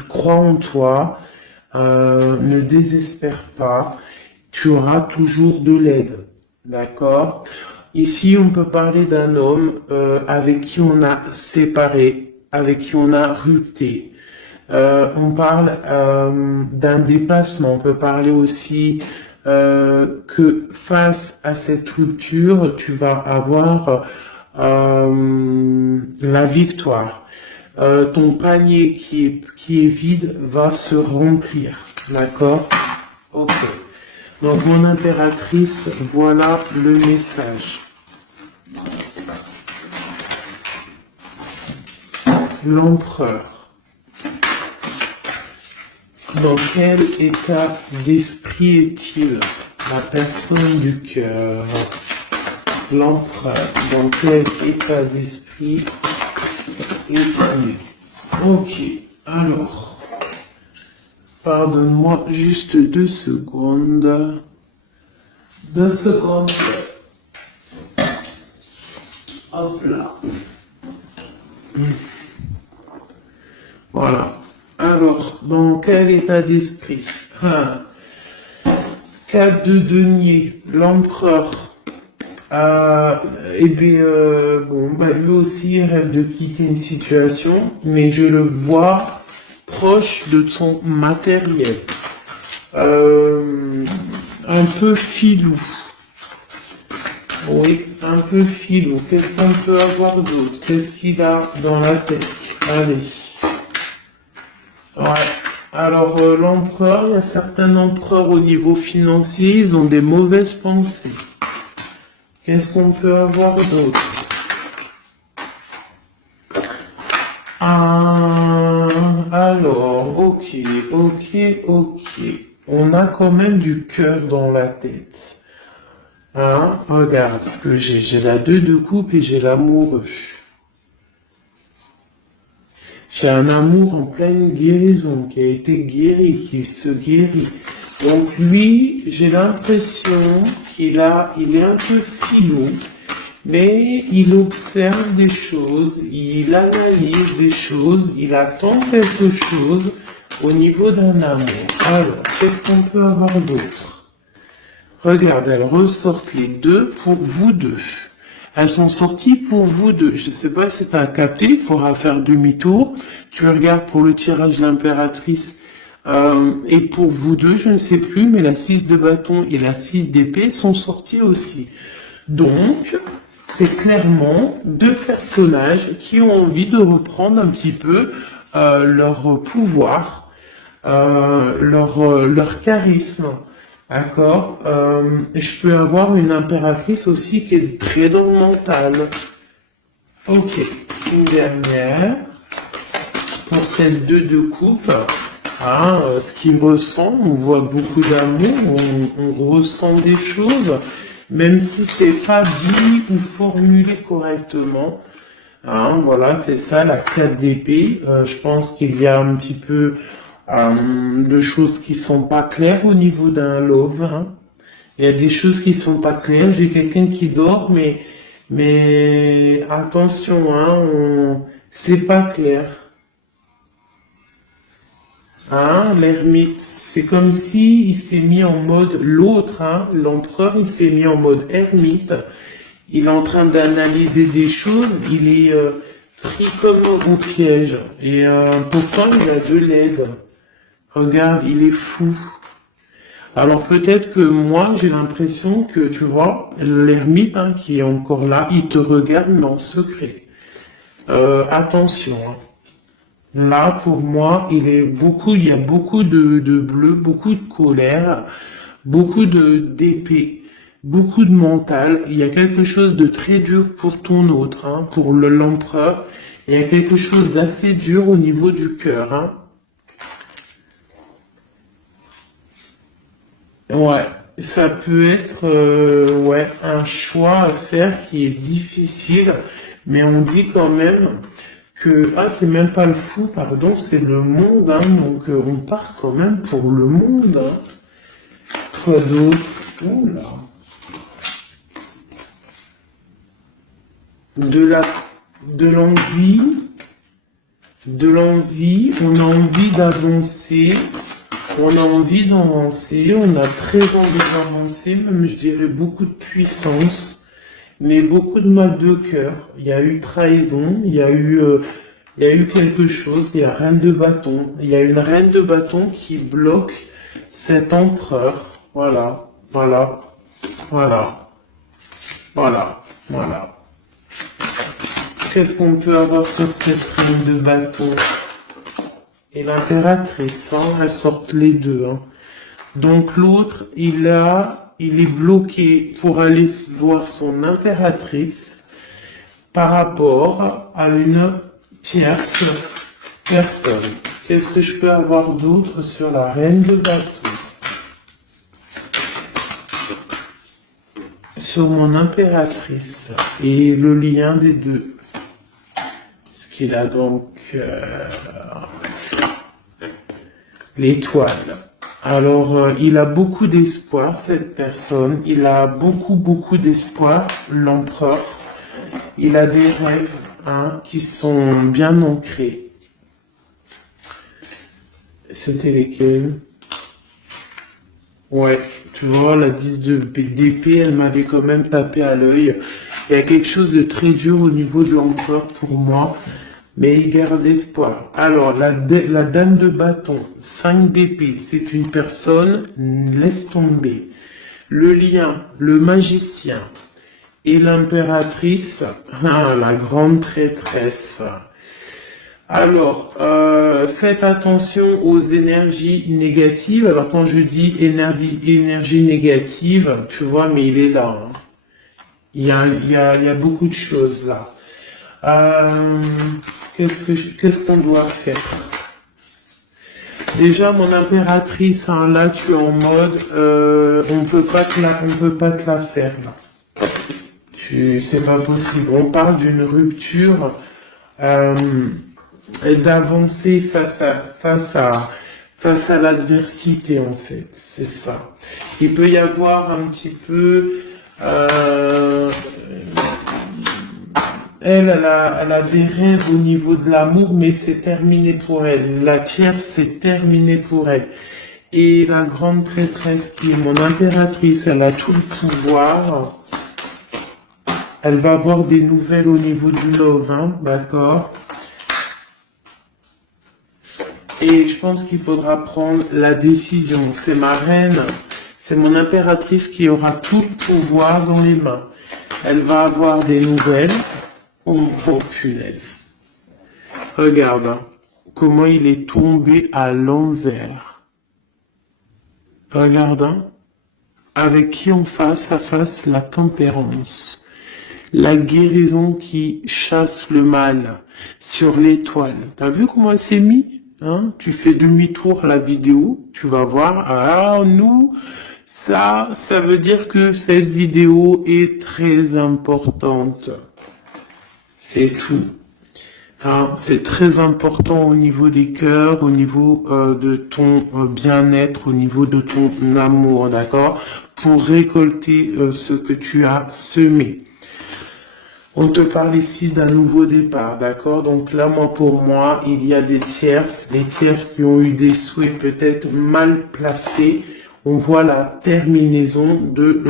crois en toi, ne désespère pas. Tu auras toujours de l'aide. D'accord? Ici, on peut parler d'un homme avec qui on a séparé, avec qui on a rupté. On parle d'un dépassement. On peut parler aussi que face à cette rupture, tu vas avoir la victoire. Ton panier qui est vide va se remplir. D'accord? Ok. Donc, mon impératrice, voilà le message. L'empereur. Dans quel état d'esprit est-il? La personne du cœur. L'empereur. Dans quel état d'esprit est-il? Ok. Alors. Pardonne-moi juste 2 secondes. 2 secondes. Hop là. Voilà. Alors, dans quel état d'esprit? 4 de denier, l'empereur. Lui aussi il rêve de quitter une situation, mais je le vois proche de son matériel. Un peu filou. Oui, un peu filou. Qu'est-ce qu'on peut avoir d'autre? Qu'est-ce qu'il a dans la tête? Allez. Ouais. Alors, l'empereur, il y a certains empereurs au niveau financier, ils ont des mauvaises pensées. Qu'est-ce qu'on peut avoir d'autre? Alors, ok. On a quand même du cœur dans la tête. Hein? Regarde ce que j'ai. J'ai la 2 de coupe et j'ai l'amoureux. J'ai un amour en pleine guérison, qui a été guéri, qui se guérit. Donc lui, j'ai l'impression il est un peu filou, mais il observe des choses, il analyse des choses, il attend quelque chose au niveau d'un amour. Alors, qu'est-ce qu'on peut avoir d'autre? Regarde, elles ressortent les 2 pour vous deux. Elles sont sorties pour vous deux. Je ne sais pas si tu as capté, il faudra faire demi-tour. Tu regardes pour le tirage de l'impératrice Et pour vous deux, je ne sais plus, mais la 6 de bâton et la 6 d'épée sont sortis aussi. Donc, c'est clairement deux personnages qui ont envie de reprendre un petit peu leur pouvoir, leur charisme. D'accord. Et je peux avoir une impératrice aussi qui est très dans le mental. Ok, une dernière. Pour celle de coupe, hein, ce qui ressent, on voit beaucoup d'amour, on ressent des choses, même si c'est pas dit ou formulé correctement. Hein, voilà, c'est ça la 4 d'épée. Je pense qu'il y a un petit peu de choses qui sont pas claires au niveau d'un love. Hein. Il y a des choses qui sont pas claires. J'ai quelqu'un qui dort, mais attention, hein, c'est pas clair. Hein, l'ermite, c'est comme si il s'est mis en mode l'autre, hein, l'empereur, il s'est mis en mode ermite. Il est en train d'analyser des choses, il est pris comme au piège. Et pourtant, il a de l'aide. Regarde, il est fou. Alors peut-être que moi, j'ai l'impression que, tu vois, l'ermite hein, qui est encore là, il te regarde, mais en secret. Attention, hein. Là, pour moi, il y a beaucoup de bleu, beaucoup de colère, beaucoup d'épée, beaucoup de mental. Il y a quelque chose de très dur pour ton autre, hein, pour l'empereur. Il y a quelque chose d'assez dur au niveau du cœur, hein. Ouais, ça peut être ouais, un choix à faire qui est difficile, mais on dit quand même que c'est même pas le fou, pardon, c'est le monde, hein, donc on part quand même pour le monde. Hein. Quoi d'autre? Oula. De la, de l'envie, on a envie d'avancer. On a envie d'avancer, on a très envie d'avancer, même je dirais beaucoup de puissance, mais beaucoup de mal de cœur. Il y a eu trahison, il y a eu quelque chose, il y a reine de bâton. Il y a une reine de bâton qui bloque cet empereur. Voilà, voilà, voilà, voilà, voilà. Qu'est-ce qu'on peut avoir sur cette reine de bâton? Et l'impératrice, hein, elles sortent les deux. Hein. Donc l'autre, il est bloqué pour aller voir son impératrice par rapport à une tierce personne. Qu'est-ce que je peux avoir d'autre sur la reine de bâton? Sur mon impératrice et le lien des deux. Ce qu'il a donc... l'étoile. Alors, il a beaucoup d'espoir, cette personne. Il a beaucoup d'espoir, l'empereur. Il a des rêves hein, qui sont bien ancrés. C'était lesquels? Ouais, tu vois, la 10 d'épée, elle m'avait quand même tapé à l'œil. Il y a quelque chose de très dur au niveau de l'empereur pour moi. Mais il garde espoir. Alors, la dame de bâton, 5 d'épée, c'est une personne, laisse tomber. Le lion, le magicien et l'impératrice, la grande traîtresse. Alors, faites attention aux énergies négatives. Alors, quand je dis énergie négative, tu vois, mais il est là. Hein. Il y a beaucoup de choses là. Qu'est-ce qu'on doit faire? Déjà, mon impératrice, hein, là, tu es en mode, on peut pas te la faire, là. C'est pas possible. On parle d'une rupture, d'avancer face à l'adversité, en fait. C'est ça. Il peut y avoir un petit peu, elle a des rêves au niveau de l'amour, mais c'est terminé pour elle. La tierce, c'est terminé pour elle. Et la grande prêtresse, qui est mon impératrice, elle a tout le pouvoir. Elle va avoir des nouvelles au niveau du love, hein, d'accord? Et je pense qu'il faudra prendre la décision. C'est ma reine, c'est mon impératrice qui aura tout le pouvoir dans les mains. Elle va avoir des nouvelles. Oh, oh punaise. Regarde, hein, comment il est tombé à l'envers. Regarde, hein, avec qui on face à face la tempérance. La guérison qui chasse le mal sur l'étoile. T'as vu comment elle s'est mise? Hein, tu fais demi-tour la vidéo, tu vas voir. Ah, nous, ça veut dire que cette vidéo est très importante. C'est tout. Hein, c'est très important au niveau des cœurs, au niveau de ton bien-être, au niveau de ton amour, d'accord? Pour récolter ce que tu as semé. On te parle ici d'un nouveau départ, d'accord? Donc là, pour moi, il y a des tierces, les tierces qui ont eu des souhaits peut-être mal placés. On voit la terminaison de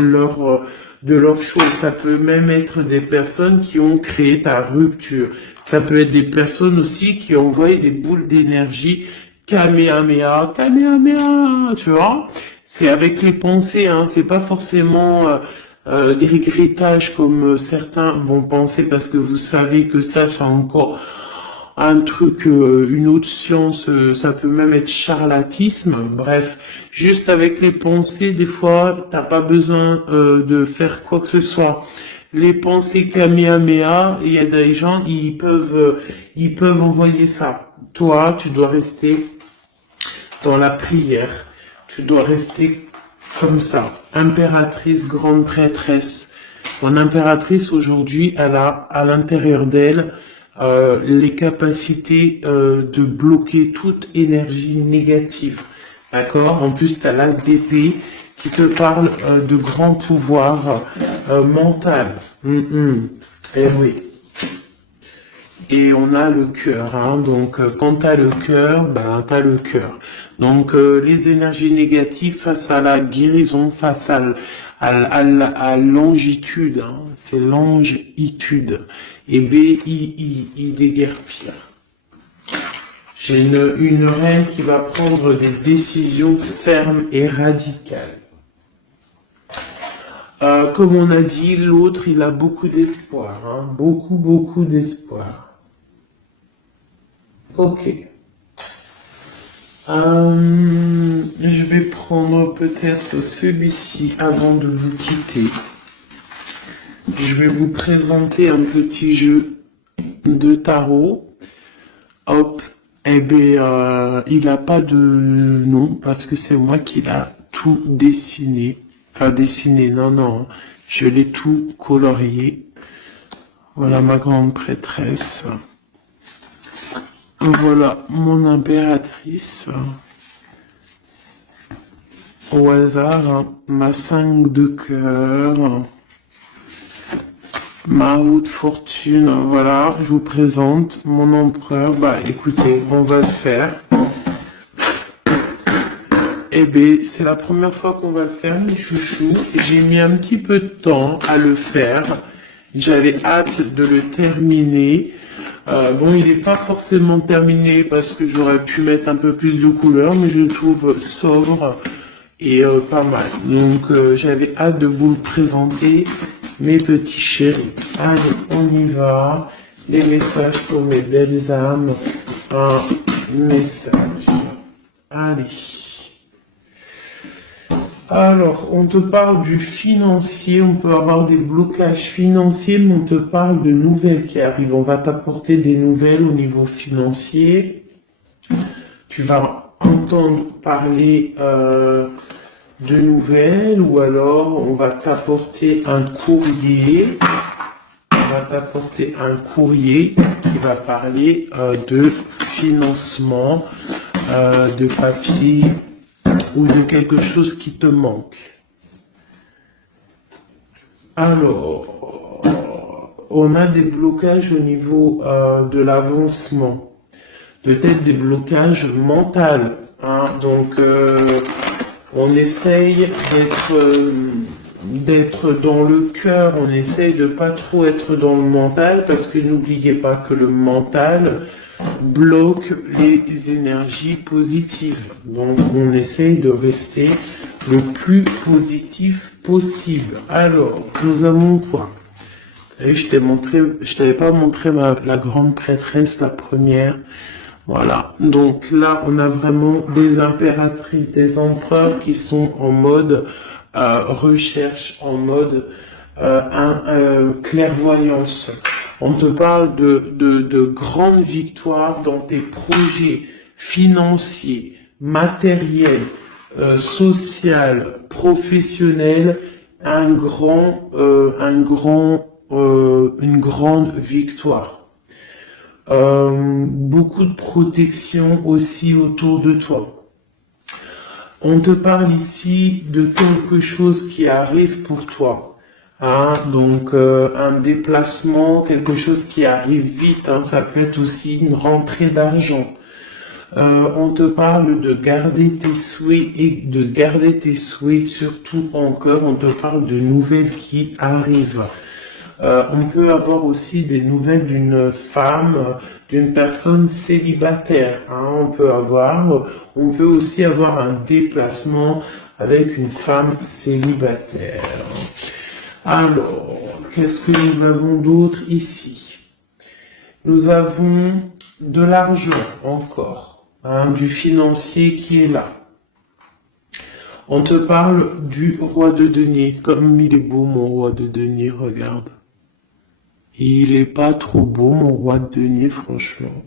leur chose. Ça peut même être des personnes qui ont créé ta rupture. Ça peut être des personnes aussi qui ont envoyé des boules d'énergie. Kamehameha, Kamehameha, tu vois? C'est avec les pensées, hein. C'est pas forcément des regrettages comme certains vont penser parce que vous savez que ça c'est encore un truc, une autre science, ça peut même être charlatisme. Bref, juste avec les pensées, des fois, t'as pas besoin de faire quoi que ce soit. Les pensées Kamehameha, il y a des gens, ils peuvent envoyer ça. Toi, tu dois rester dans la prière. Tu dois rester comme ça. Impératrice, grande prêtresse. Mon impératrice aujourd'hui, elle a à l'intérieur d'elle les capacités de bloquer toute énergie négative. D'accord? En plus, tu as l'as d'épée qui te parle de grand pouvoir mental. Eh oui. Et on a le cœur, hein. Donc quand t'as le cœur, ben t'as le cœur. Donc les énergies négatives face à la guérison, face à longitude, hein. C'est longitude. Et B-I-I déguerpir. J'ai une reine qui va prendre des décisions fermes et radicales. Comme on a dit, l'autre, il a beaucoup d'espoir, hein. Beaucoup d'espoir. Ok. Je vais prendre peut-être celui-ci avant de vous quitter. Je vais vous présenter un petit jeu de tarot. Hop. Eh bien, il n'a pas de nom parce que c'est moi qui l'ai tout dessiné. Enfin, dessiné, non. Je l'ai tout colorié. Voilà ma grande prêtresse. Voilà mon impératrice. Au hasard, hein, ma 5 de cœur. Ma haute fortune, voilà, je vous présente mon empereur. Bah écoutez, on va le faire. Eh bien, c'est la première fois qu'on va le faire, mes chouchous. J'ai mis un petit peu de temps à le faire. J'avais hâte de le terminer. Bon, il n'est pas forcément terminé parce que j'aurais pu mettre un peu plus de couleurs, mais je le trouve sobre et pas mal. Donc, j'avais hâte de vous le présenter, mes petits chéris. Allez, on y va. Des messages pour mes belles âmes. Un message. Allez. Alors, on te parle du financier, on peut avoir des blocages financiers, mais on te parle de nouvelles qui arrivent. On va t'apporter des nouvelles au niveau financier. Tu vas entendre parler de nouvelles, ou alors on va t'apporter un courrier. On va t'apporter un courrier qui va parler de financement, de papier, ou de quelque chose qui te manque. Alors, on a des blocages au niveau de l'avancement, peut-être des blocages mentaux, hein. Donc, on essaye d'être dans le cœur, on essaye de pas trop être dans le mental, parce que n'oubliez pas que le mental, bloque les énergies positives. Donc, on essaye de rester le plus positif possible. Alors, nous avons quoi? Et je t'avais pas montré la grande prêtresse, la première. Voilà. Donc là, on a vraiment des impératrices, des empereurs qui sont en mode recherche, en mode clairvoyance. On te parle de grandes victoires dans tes projets financiers, matériels, social, professionnel, une grande victoire. Beaucoup de protection aussi autour de toi. On te parle ici de quelque chose qui arrive pour toi. Hein, donc un déplacement, quelque chose qui arrive vite. Hein, ça peut être aussi une rentrée d'argent. On te parle de garder tes souhaits et de garder tes souhaits surtout en cœur. On te parle de nouvelles qui arrivent. On peut avoir aussi des nouvelles d'une femme, d'une personne célibataire. Hein, on peut aussi avoir un déplacement avec une femme célibataire. Alors, qu'est-ce que nous avons d'autre ici? Nous avons de l'argent encore, hein, du financier qui est là. On te parle du roi de denier. Comme il est beau mon roi de denier, regarde. Il est pas trop beau mon roi de denier, franchement.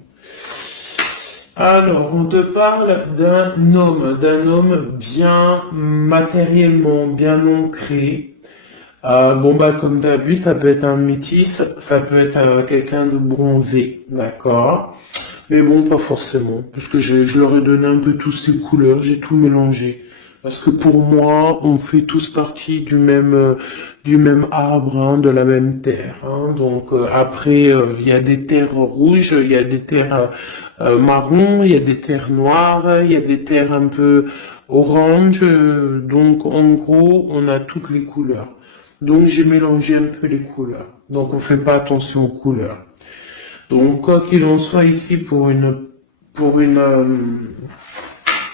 Alors, on te parle d'un homme bien matériellement, bien ancré. Bon bah comme tu as vu, ça peut être un métis, ça peut être quelqu'un de bronzé, d'accord? Mais bon, pas forcément, parce que je leur ai donné un peu tous ces couleurs, j'ai tout mélangé. Parce que pour moi, on fait tous partie du même arbre, hein, de la même terre. Hein. Donc après, il y a des terres rouges, il y a des terres marron, il y a des terres noires, il y a des terres un peu orange. Donc en gros, on a toutes les couleurs. Donc j'ai mélangé un peu les couleurs. Donc on fait pas attention aux couleurs. Donc quoi qu'il en soit ici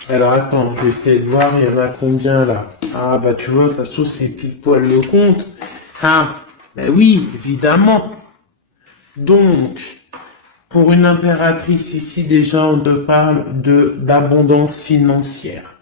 alors attends, je vais essayer de voir, il y en a combien là? Ah bah tu vois, ça se trouve c'est pile poil le compte. Ah, ben oui, évidemment. Donc, pour une impératrice ici, déjà on te parle d'abondance financière.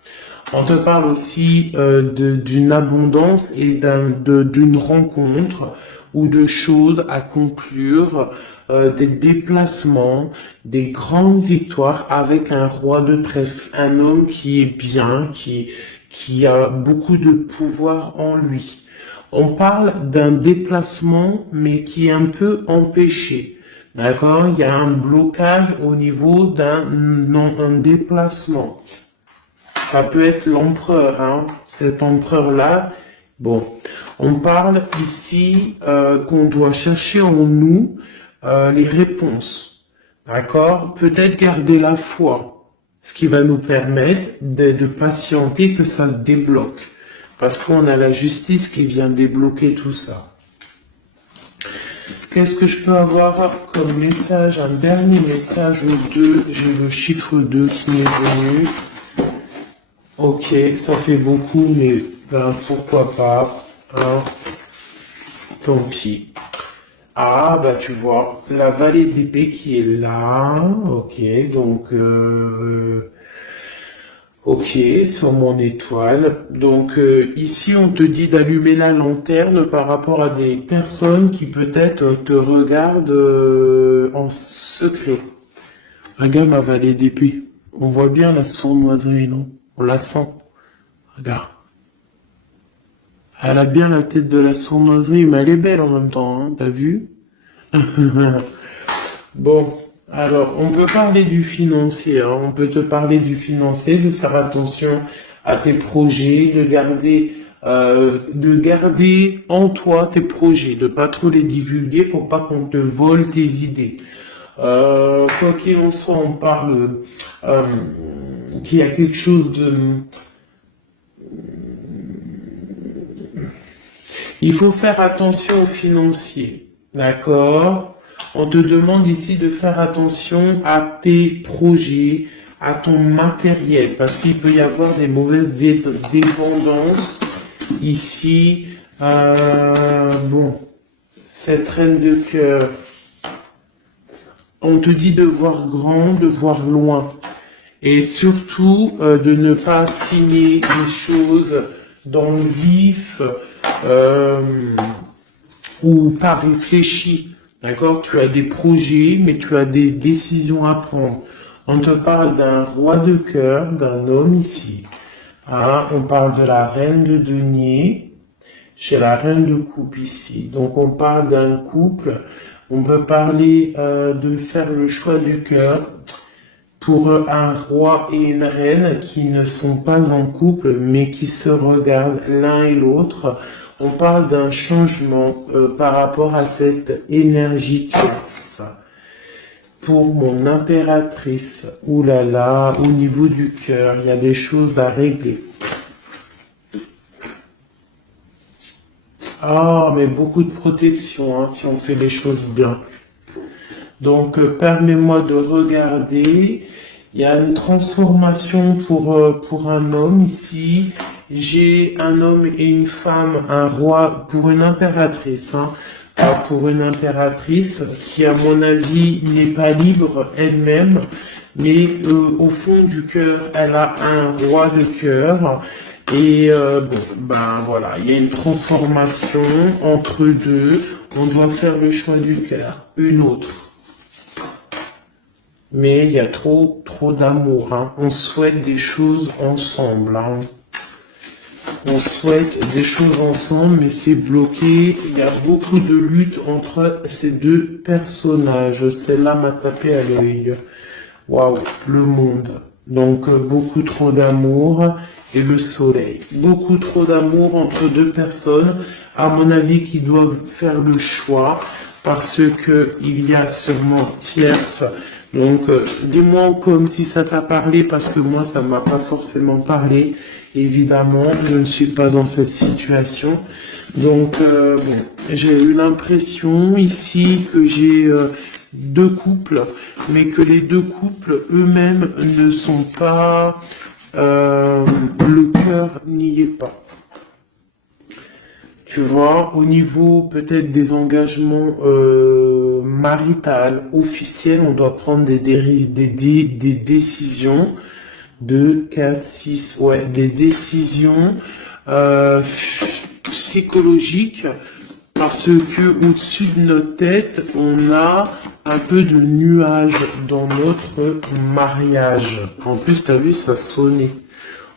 On te parle aussi d'une abondance et d'une rencontre ou de choses à conclure, des déplacements, des grandes victoires avec un roi de trèfle, un homme qui est bien, qui a beaucoup de pouvoir en lui. On parle d'un déplacement, mais qui est un peu empêché. D'accord? Il y a un blocage au niveau un déplacement. Ça peut être l'empereur, hein, cet empereur-là. Bon, on parle ici qu'on doit chercher en nous les réponses. D'accord? Peut-être garder la foi, ce qui va nous permettre de patienter que ça se débloque. Parce qu'on a la justice qui vient débloquer tout ça. Qu'est-ce que je peux avoir comme message? Un dernier message ou deux. J'ai le chiffre 2 qui m'est venu. Ok, ça fait beaucoup, mais ben, pourquoi pas, hein, tant pis. Ah, bah tu vois, la vallée d'épée qui est là, ok, donc, ok, sur mon étoile. Donc ici, on te dit d'allumer la lanterne par rapport à des personnes qui peut-être te regardent en secret. Regarde ma vallée d'épée, on voit bien la sournoiserie, non? On la sent. Regarde. Elle a bien la tête de la sournoiserie, mais elle est belle en même temps, hein, t'as vu? Bon, alors, on peut parler du financier, hein, on peut te parler du financier, de faire attention à tes projets, de garder en toi tes projets, de pas trop les divulguer pour pas qu'on te vole tes idées. Quoi qu'il en soit, on parle qu'il y a quelque chose de... Il faut faire attention aux financiers, d'accord? On te demande ici de faire attention à tes projets, à ton matériel, parce qu'il peut y avoir des mauvaises dépendances ici. Bon, cette reine de cœur, on te dit de voir grand, de voir loin, et surtout de ne pas signer des choses dans le vif ou pas réfléchi. D'accord? Tu as des projets, mais tu as des décisions à prendre. On te parle d'un roi de cœur, d'un homme ici. Hein? On parle de la reine de denier, chez la reine de coupe ici. Donc on parle d'un couple. On peut parler de faire le choix du cœur pour un roi et une reine qui ne sont pas en couple, mais qui se regardent l'un et l'autre. On parle d'un changement par rapport à cette énergie tierce. Pour mon impératrice, oulala, au niveau du cœur, il y a des choses à régler. Ah, mais beaucoup de protection, hein, si on fait les choses bien. Donc, permets-moi de regarder. Il y a une transformation pour un homme ici. J'ai un homme et une femme, un roi pour une impératrice. Hein, pour une impératrice qui, à mon avis, n'est pas libre elle-même. Mais au fond du cœur, elle a un roi de cœur. Et bon, ben voilà, il y a une transformation entre deux. On doit faire le choix du cœur, une autre. Mais il y a trop d'amour. Hein. On souhaite des choses ensemble. Hein. On souhaite des choses ensemble, mais c'est bloqué. Il y a beaucoup de lutte entre ces deux personnages. Celle-là m'a tapé à l'œil. Waouh, le monde. Donc, beaucoup trop d'amour et le soleil. Beaucoup trop d'amour entre deux personnes, à mon avis, qui doivent faire le choix, parce que il y a sûrement tierce. Donc, dis-moi comme si ça t'a parlé, parce que moi, ça m'a pas forcément parlé. Évidemment, je ne suis pas dans cette situation. Donc, bon, j'ai eu l'impression ici que j'ai deux couples, mais que les deux couples eux-mêmes ne sont pas... le cœur n'y est pas. Tu vois, au niveau peut-être des engagements maritales, officiels, on doit prendre des décisions. 2, 4, 6, ouais, des décisions psychologiques, parce que au-dessus de notre tête, on a un peu de nuages dans notre mariage. En plus, t'as vu, ça sonnait.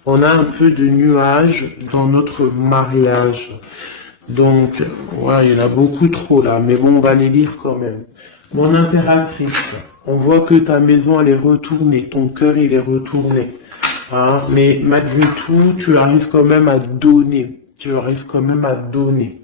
On a un peu de nuages dans notre mariage. Donc, ouais, il y en a beaucoup trop là, mais bon, on va les lire quand même. Mon impératrice, on voit que ta maison, elle est retournée, ton cœur, il est retourné. Hein, mais malgré tout, tu arrives quand même à donner. Tu arrives quand même à donner.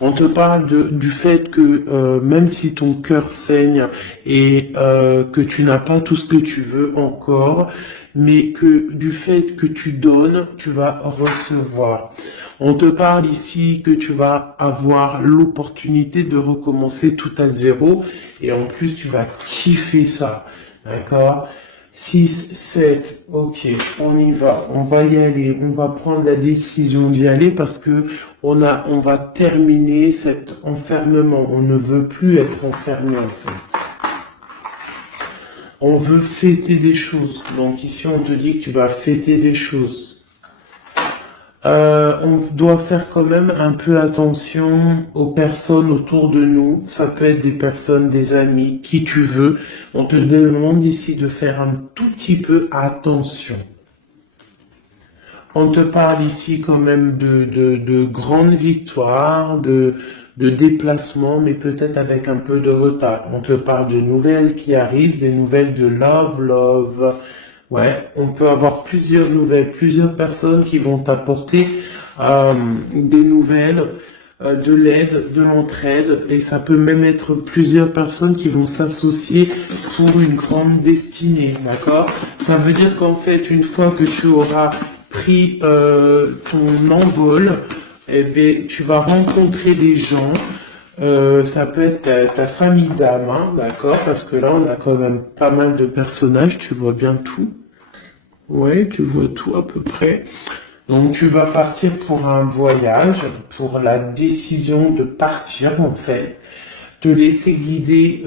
On te parle du fait que même si ton cœur saigne et que tu n'as pas tout ce que tu veux encore, mais que du fait que tu donnes, tu vas recevoir. On te parle ici que tu vas avoir l'opportunité de recommencer tout à zéro et en plus tu vas kiffer ça. D'accord? 6, 7, ok, on y va, on va y aller, on va prendre la décision d'y aller parce que on va terminer cet enfermement. On ne veut plus être enfermé en fait. On veut fêter des choses. Donc ici on te dit que tu vas fêter des choses. On doit faire quand même un peu attention aux personnes autour de nous. Ça peut être des personnes, des amis, qui tu veux. On te demande ici de faire un tout petit peu attention. On te parle ici quand même de grandes victoires, de déplacements, mais peut-être avec un peu de retard. On te parle de nouvelles qui arrivent, des nouvelles de love. Ouais, on peut avoir plusieurs nouvelles, plusieurs personnes qui vont t'apporter des nouvelles, de l'aide, de l'entraide, et ça peut même être plusieurs personnes qui vont s'associer pour une grande destinée, d'accord? Ça veut dire qu'en fait, une fois que tu auras pris ton envol, eh bien, tu vas rencontrer des gens Ça peut être ta famille d'âme, hein, d'accord? Parce que là, on a quand même pas mal de personnages, tu vois bien tout. Ouais, tu vois tout à peu près. Donc tu vas partir pour un voyage, pour la décision de partir en fait, te laisser guider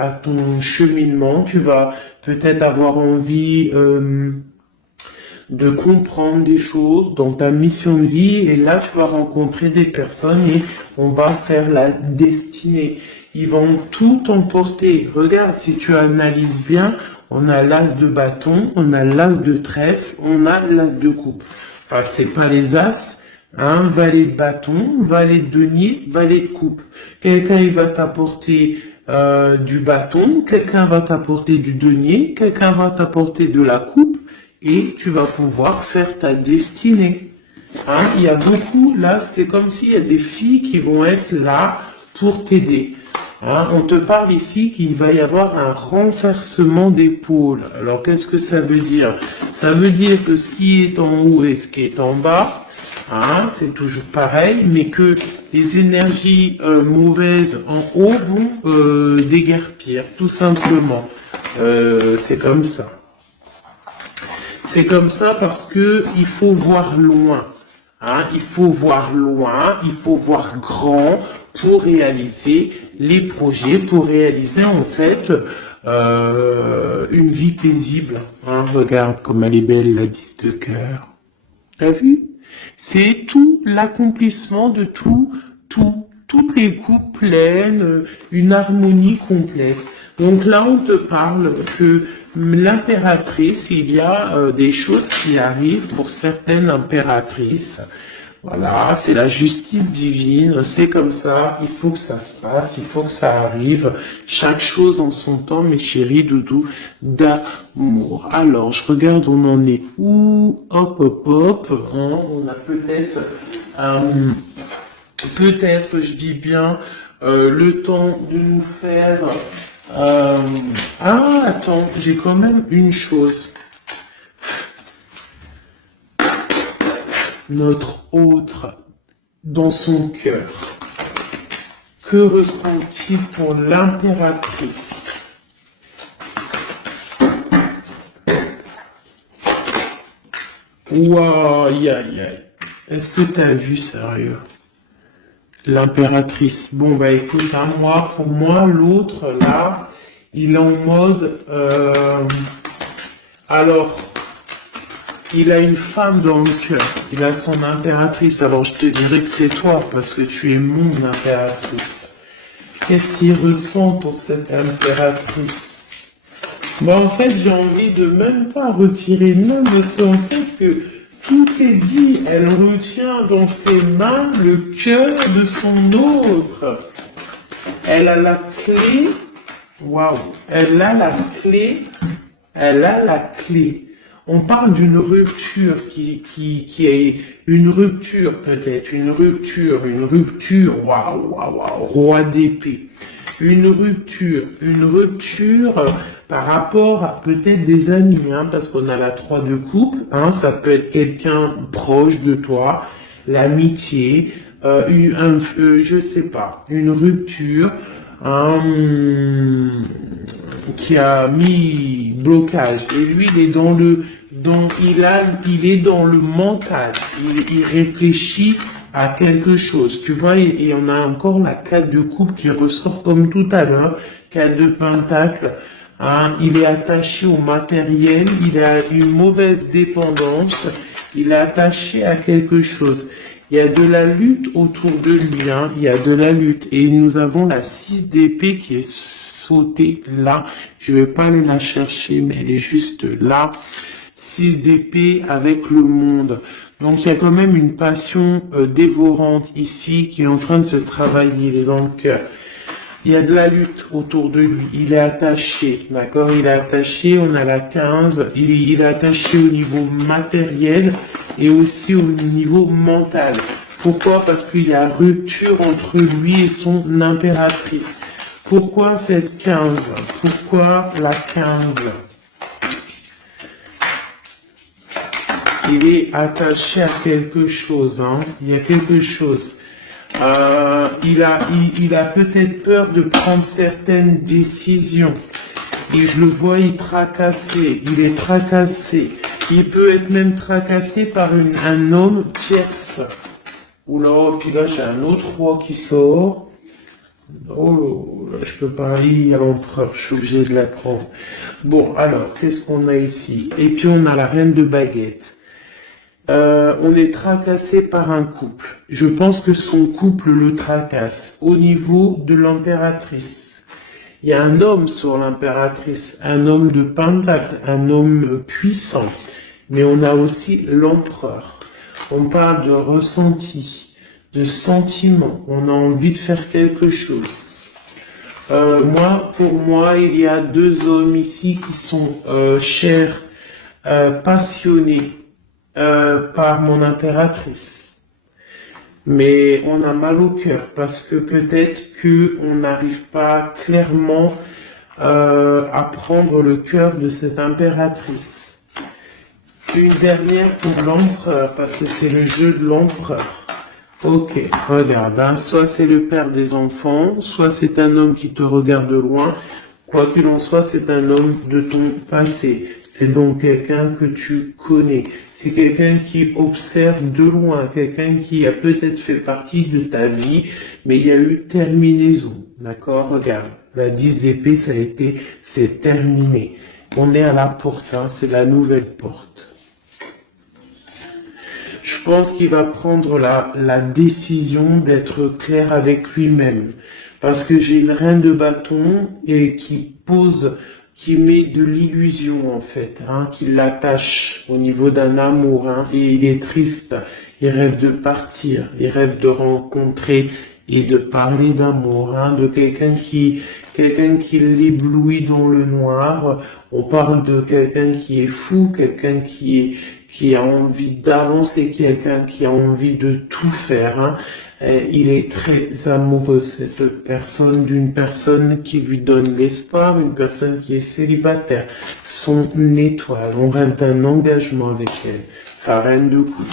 à ton cheminement. Tu vas peut-être avoir envie de comprendre des choses dans ta mission de vie et là tu vas rencontrer des personnes et on va faire la destinée. Ils vont tout emporter. Regarde, si tu analyses bien, on a l'as de bâton, on a l'as de trèfle, on a l'as de coupe. Enfin, c'est pas les as, hein, valet de bâton, valet de denier, valet de coupe. Quelqu'un il va t'apporter du bâton, quelqu'un va t'apporter du denier, quelqu'un va t'apporter de la coupe et tu vas pouvoir faire ta destinée. Hein, il y a beaucoup, là, c'est comme s'il y a des filles qui vont être là pour t'aider. Hein, on te parle ici qu'il va y avoir un renversement d'épaule. Alors, qu'est-ce que ça veut dire? Ça veut dire que ce qui est en haut et ce qui est en bas, hein, c'est toujours pareil, mais que les énergies mauvaises en haut vont déguerpir, tout simplement. C'est comme ça. C'est comme ça parce que il faut voir loin. Hein, il faut voir loin, il faut voir grand pour réaliser les projets, pour réaliser en fait une vie paisible. Hein, regarde comme elle est belle la 10 de cœur. T'as vu? C'est tout l'accomplissement de toutes les coupes pleines, une harmonie complète. Donc là, on te parle que l'impératrice, il y a des choses qui arrivent pour certaines impératrices. Voilà, c'est la justice divine, c'est comme ça, il faut que ça se passe, il faut que ça arrive. Chaque chose en son temps, mes chéris doudous, d'amour. Alors, je regarde, on en est où? Hop, hop, hop. Hein, on a peut-être, je dis bien, le temps de nous faire... Ah, attends, j'ai quand même une chose. Notre autre, dans son cœur, que ressent-il pour l'impératrice? Waouh, aïe, aïe, aïe. Est-ce que t'as vu, sérieux? L'impératrice. Bon, bah écoute, hein, pour moi, l'autre, là, il est en mode... alors, il a une femme dans le cœur. Il a son impératrice. Alors, je te dirais que c'est toi, parce que tu es mon impératrice. Qu'est-ce qu'il ressent pour cette impératrice? Bah, en fait, j'ai envie de même pas retirer non, parce qu'en fait, que tout est dit. Elle retient dans ses mains le cœur de son autre. Elle a la clé. Waouh. Elle a la clé. Elle a la clé. On parle d'une rupture qui est une rupture peut-être, une rupture, waouh, waouh, waouh, roi d'épée. Une rupture par rapport à peut-être des amis, hein, parce qu'on a la 3 de coupe, hein, ça peut être quelqu'un proche de toi, l'amitié, je sais pas, une rupture, qui a mis blocage. Et lui, il est il est dans le mental. Il réfléchit à quelque chose. Tu vois, et on a encore la 4 de coupe qui ressort comme tout à l'heure, 4 de pentacle. Hein, il est attaché au matériel, il a une mauvaise dépendance, il est attaché à quelque chose. Il y a de la lutte autour de lui, hein. Il y a de la lutte. Et nous avons la 6 d'épée qui est sautée là. Je vais pas aller la chercher, mais elle est juste là. 6 d'épée avec le monde. Donc il y a quand même une passion dévorante ici qui est en train de se travailler dans le cœur. Il y a de la lutte autour de lui. Il est attaché, d'accord? Il est attaché, on a la 15. Il est attaché au niveau matériel et aussi au niveau mental. Pourquoi? Parce qu'il y a rupture entre lui et son impératrice. Pourquoi cette 15? Pourquoi la 15? Il est attaché à quelque chose, hein? Il y a quelque chose. Il a peut-être peur de prendre certaines décisions. Et je le vois, il est tracassé. Il peut être même tracassé par un homme tierce. Oula, puis là, j'ai un autre roi qui sort. Oh, là, je peux pas lire à l'empereur, je suis obligé de la prendre. Bon, alors, qu'est-ce qu'on a ici? Et puis, on a la reine de baguette. On est tracassé par un couple. Je pense que son couple le tracasse. Au niveau de l'impératrice, il y a un homme sur l'impératrice, un homme de pentacle, un homme puissant. Mais on a aussi l'empereur. On parle de ressenti, de sentiment. On a envie de faire quelque chose. Pour moi, il y a deux hommes ici qui sont chers, passionnés par mon impératrice. Mais on a mal au cœur parce que peut-être que on n'arrive pas clairement à prendre le cœur de cette impératrice. Une dernière pour l'empereur, parce que c'est le jeu de l'empereur. Ok, regarde, hein, soit c'est le père des enfants, soit c'est un homme qui te regarde de loin. Quoi qu'il en soit, c'est un homme de ton passé. C'est donc quelqu'un que tu connais. C'est quelqu'un qui observe de loin, quelqu'un qui a peut-être fait partie de ta vie, mais il y a eu terminaison. D'accord? Regarde, la 10 d'épée, c'est terminé. On est à la porte, hein, c'est la nouvelle porte. Je pense qu'il va prendre la décision d'être clair avec lui-même. Parce que j'ai une reine de bâton et qui met de l'illusion en fait, hein, qui l'attache au niveau d'un amour. Hein, et il est triste, il rêve de partir, il rêve de rencontrer et de parler d'amour, hein, de quelqu'un qui l'éblouit dans le noir. On parle de quelqu'un qui est fou, quelqu'un qui a envie d'avancer, quelqu'un qui a envie de tout faire. Hein. Il est très amoureux, cette personne, d'une personne qui lui donne l'espoir, une personne qui est célibataire, son étoile. On rêve d'un engagement avec elle, sa reine de coupe.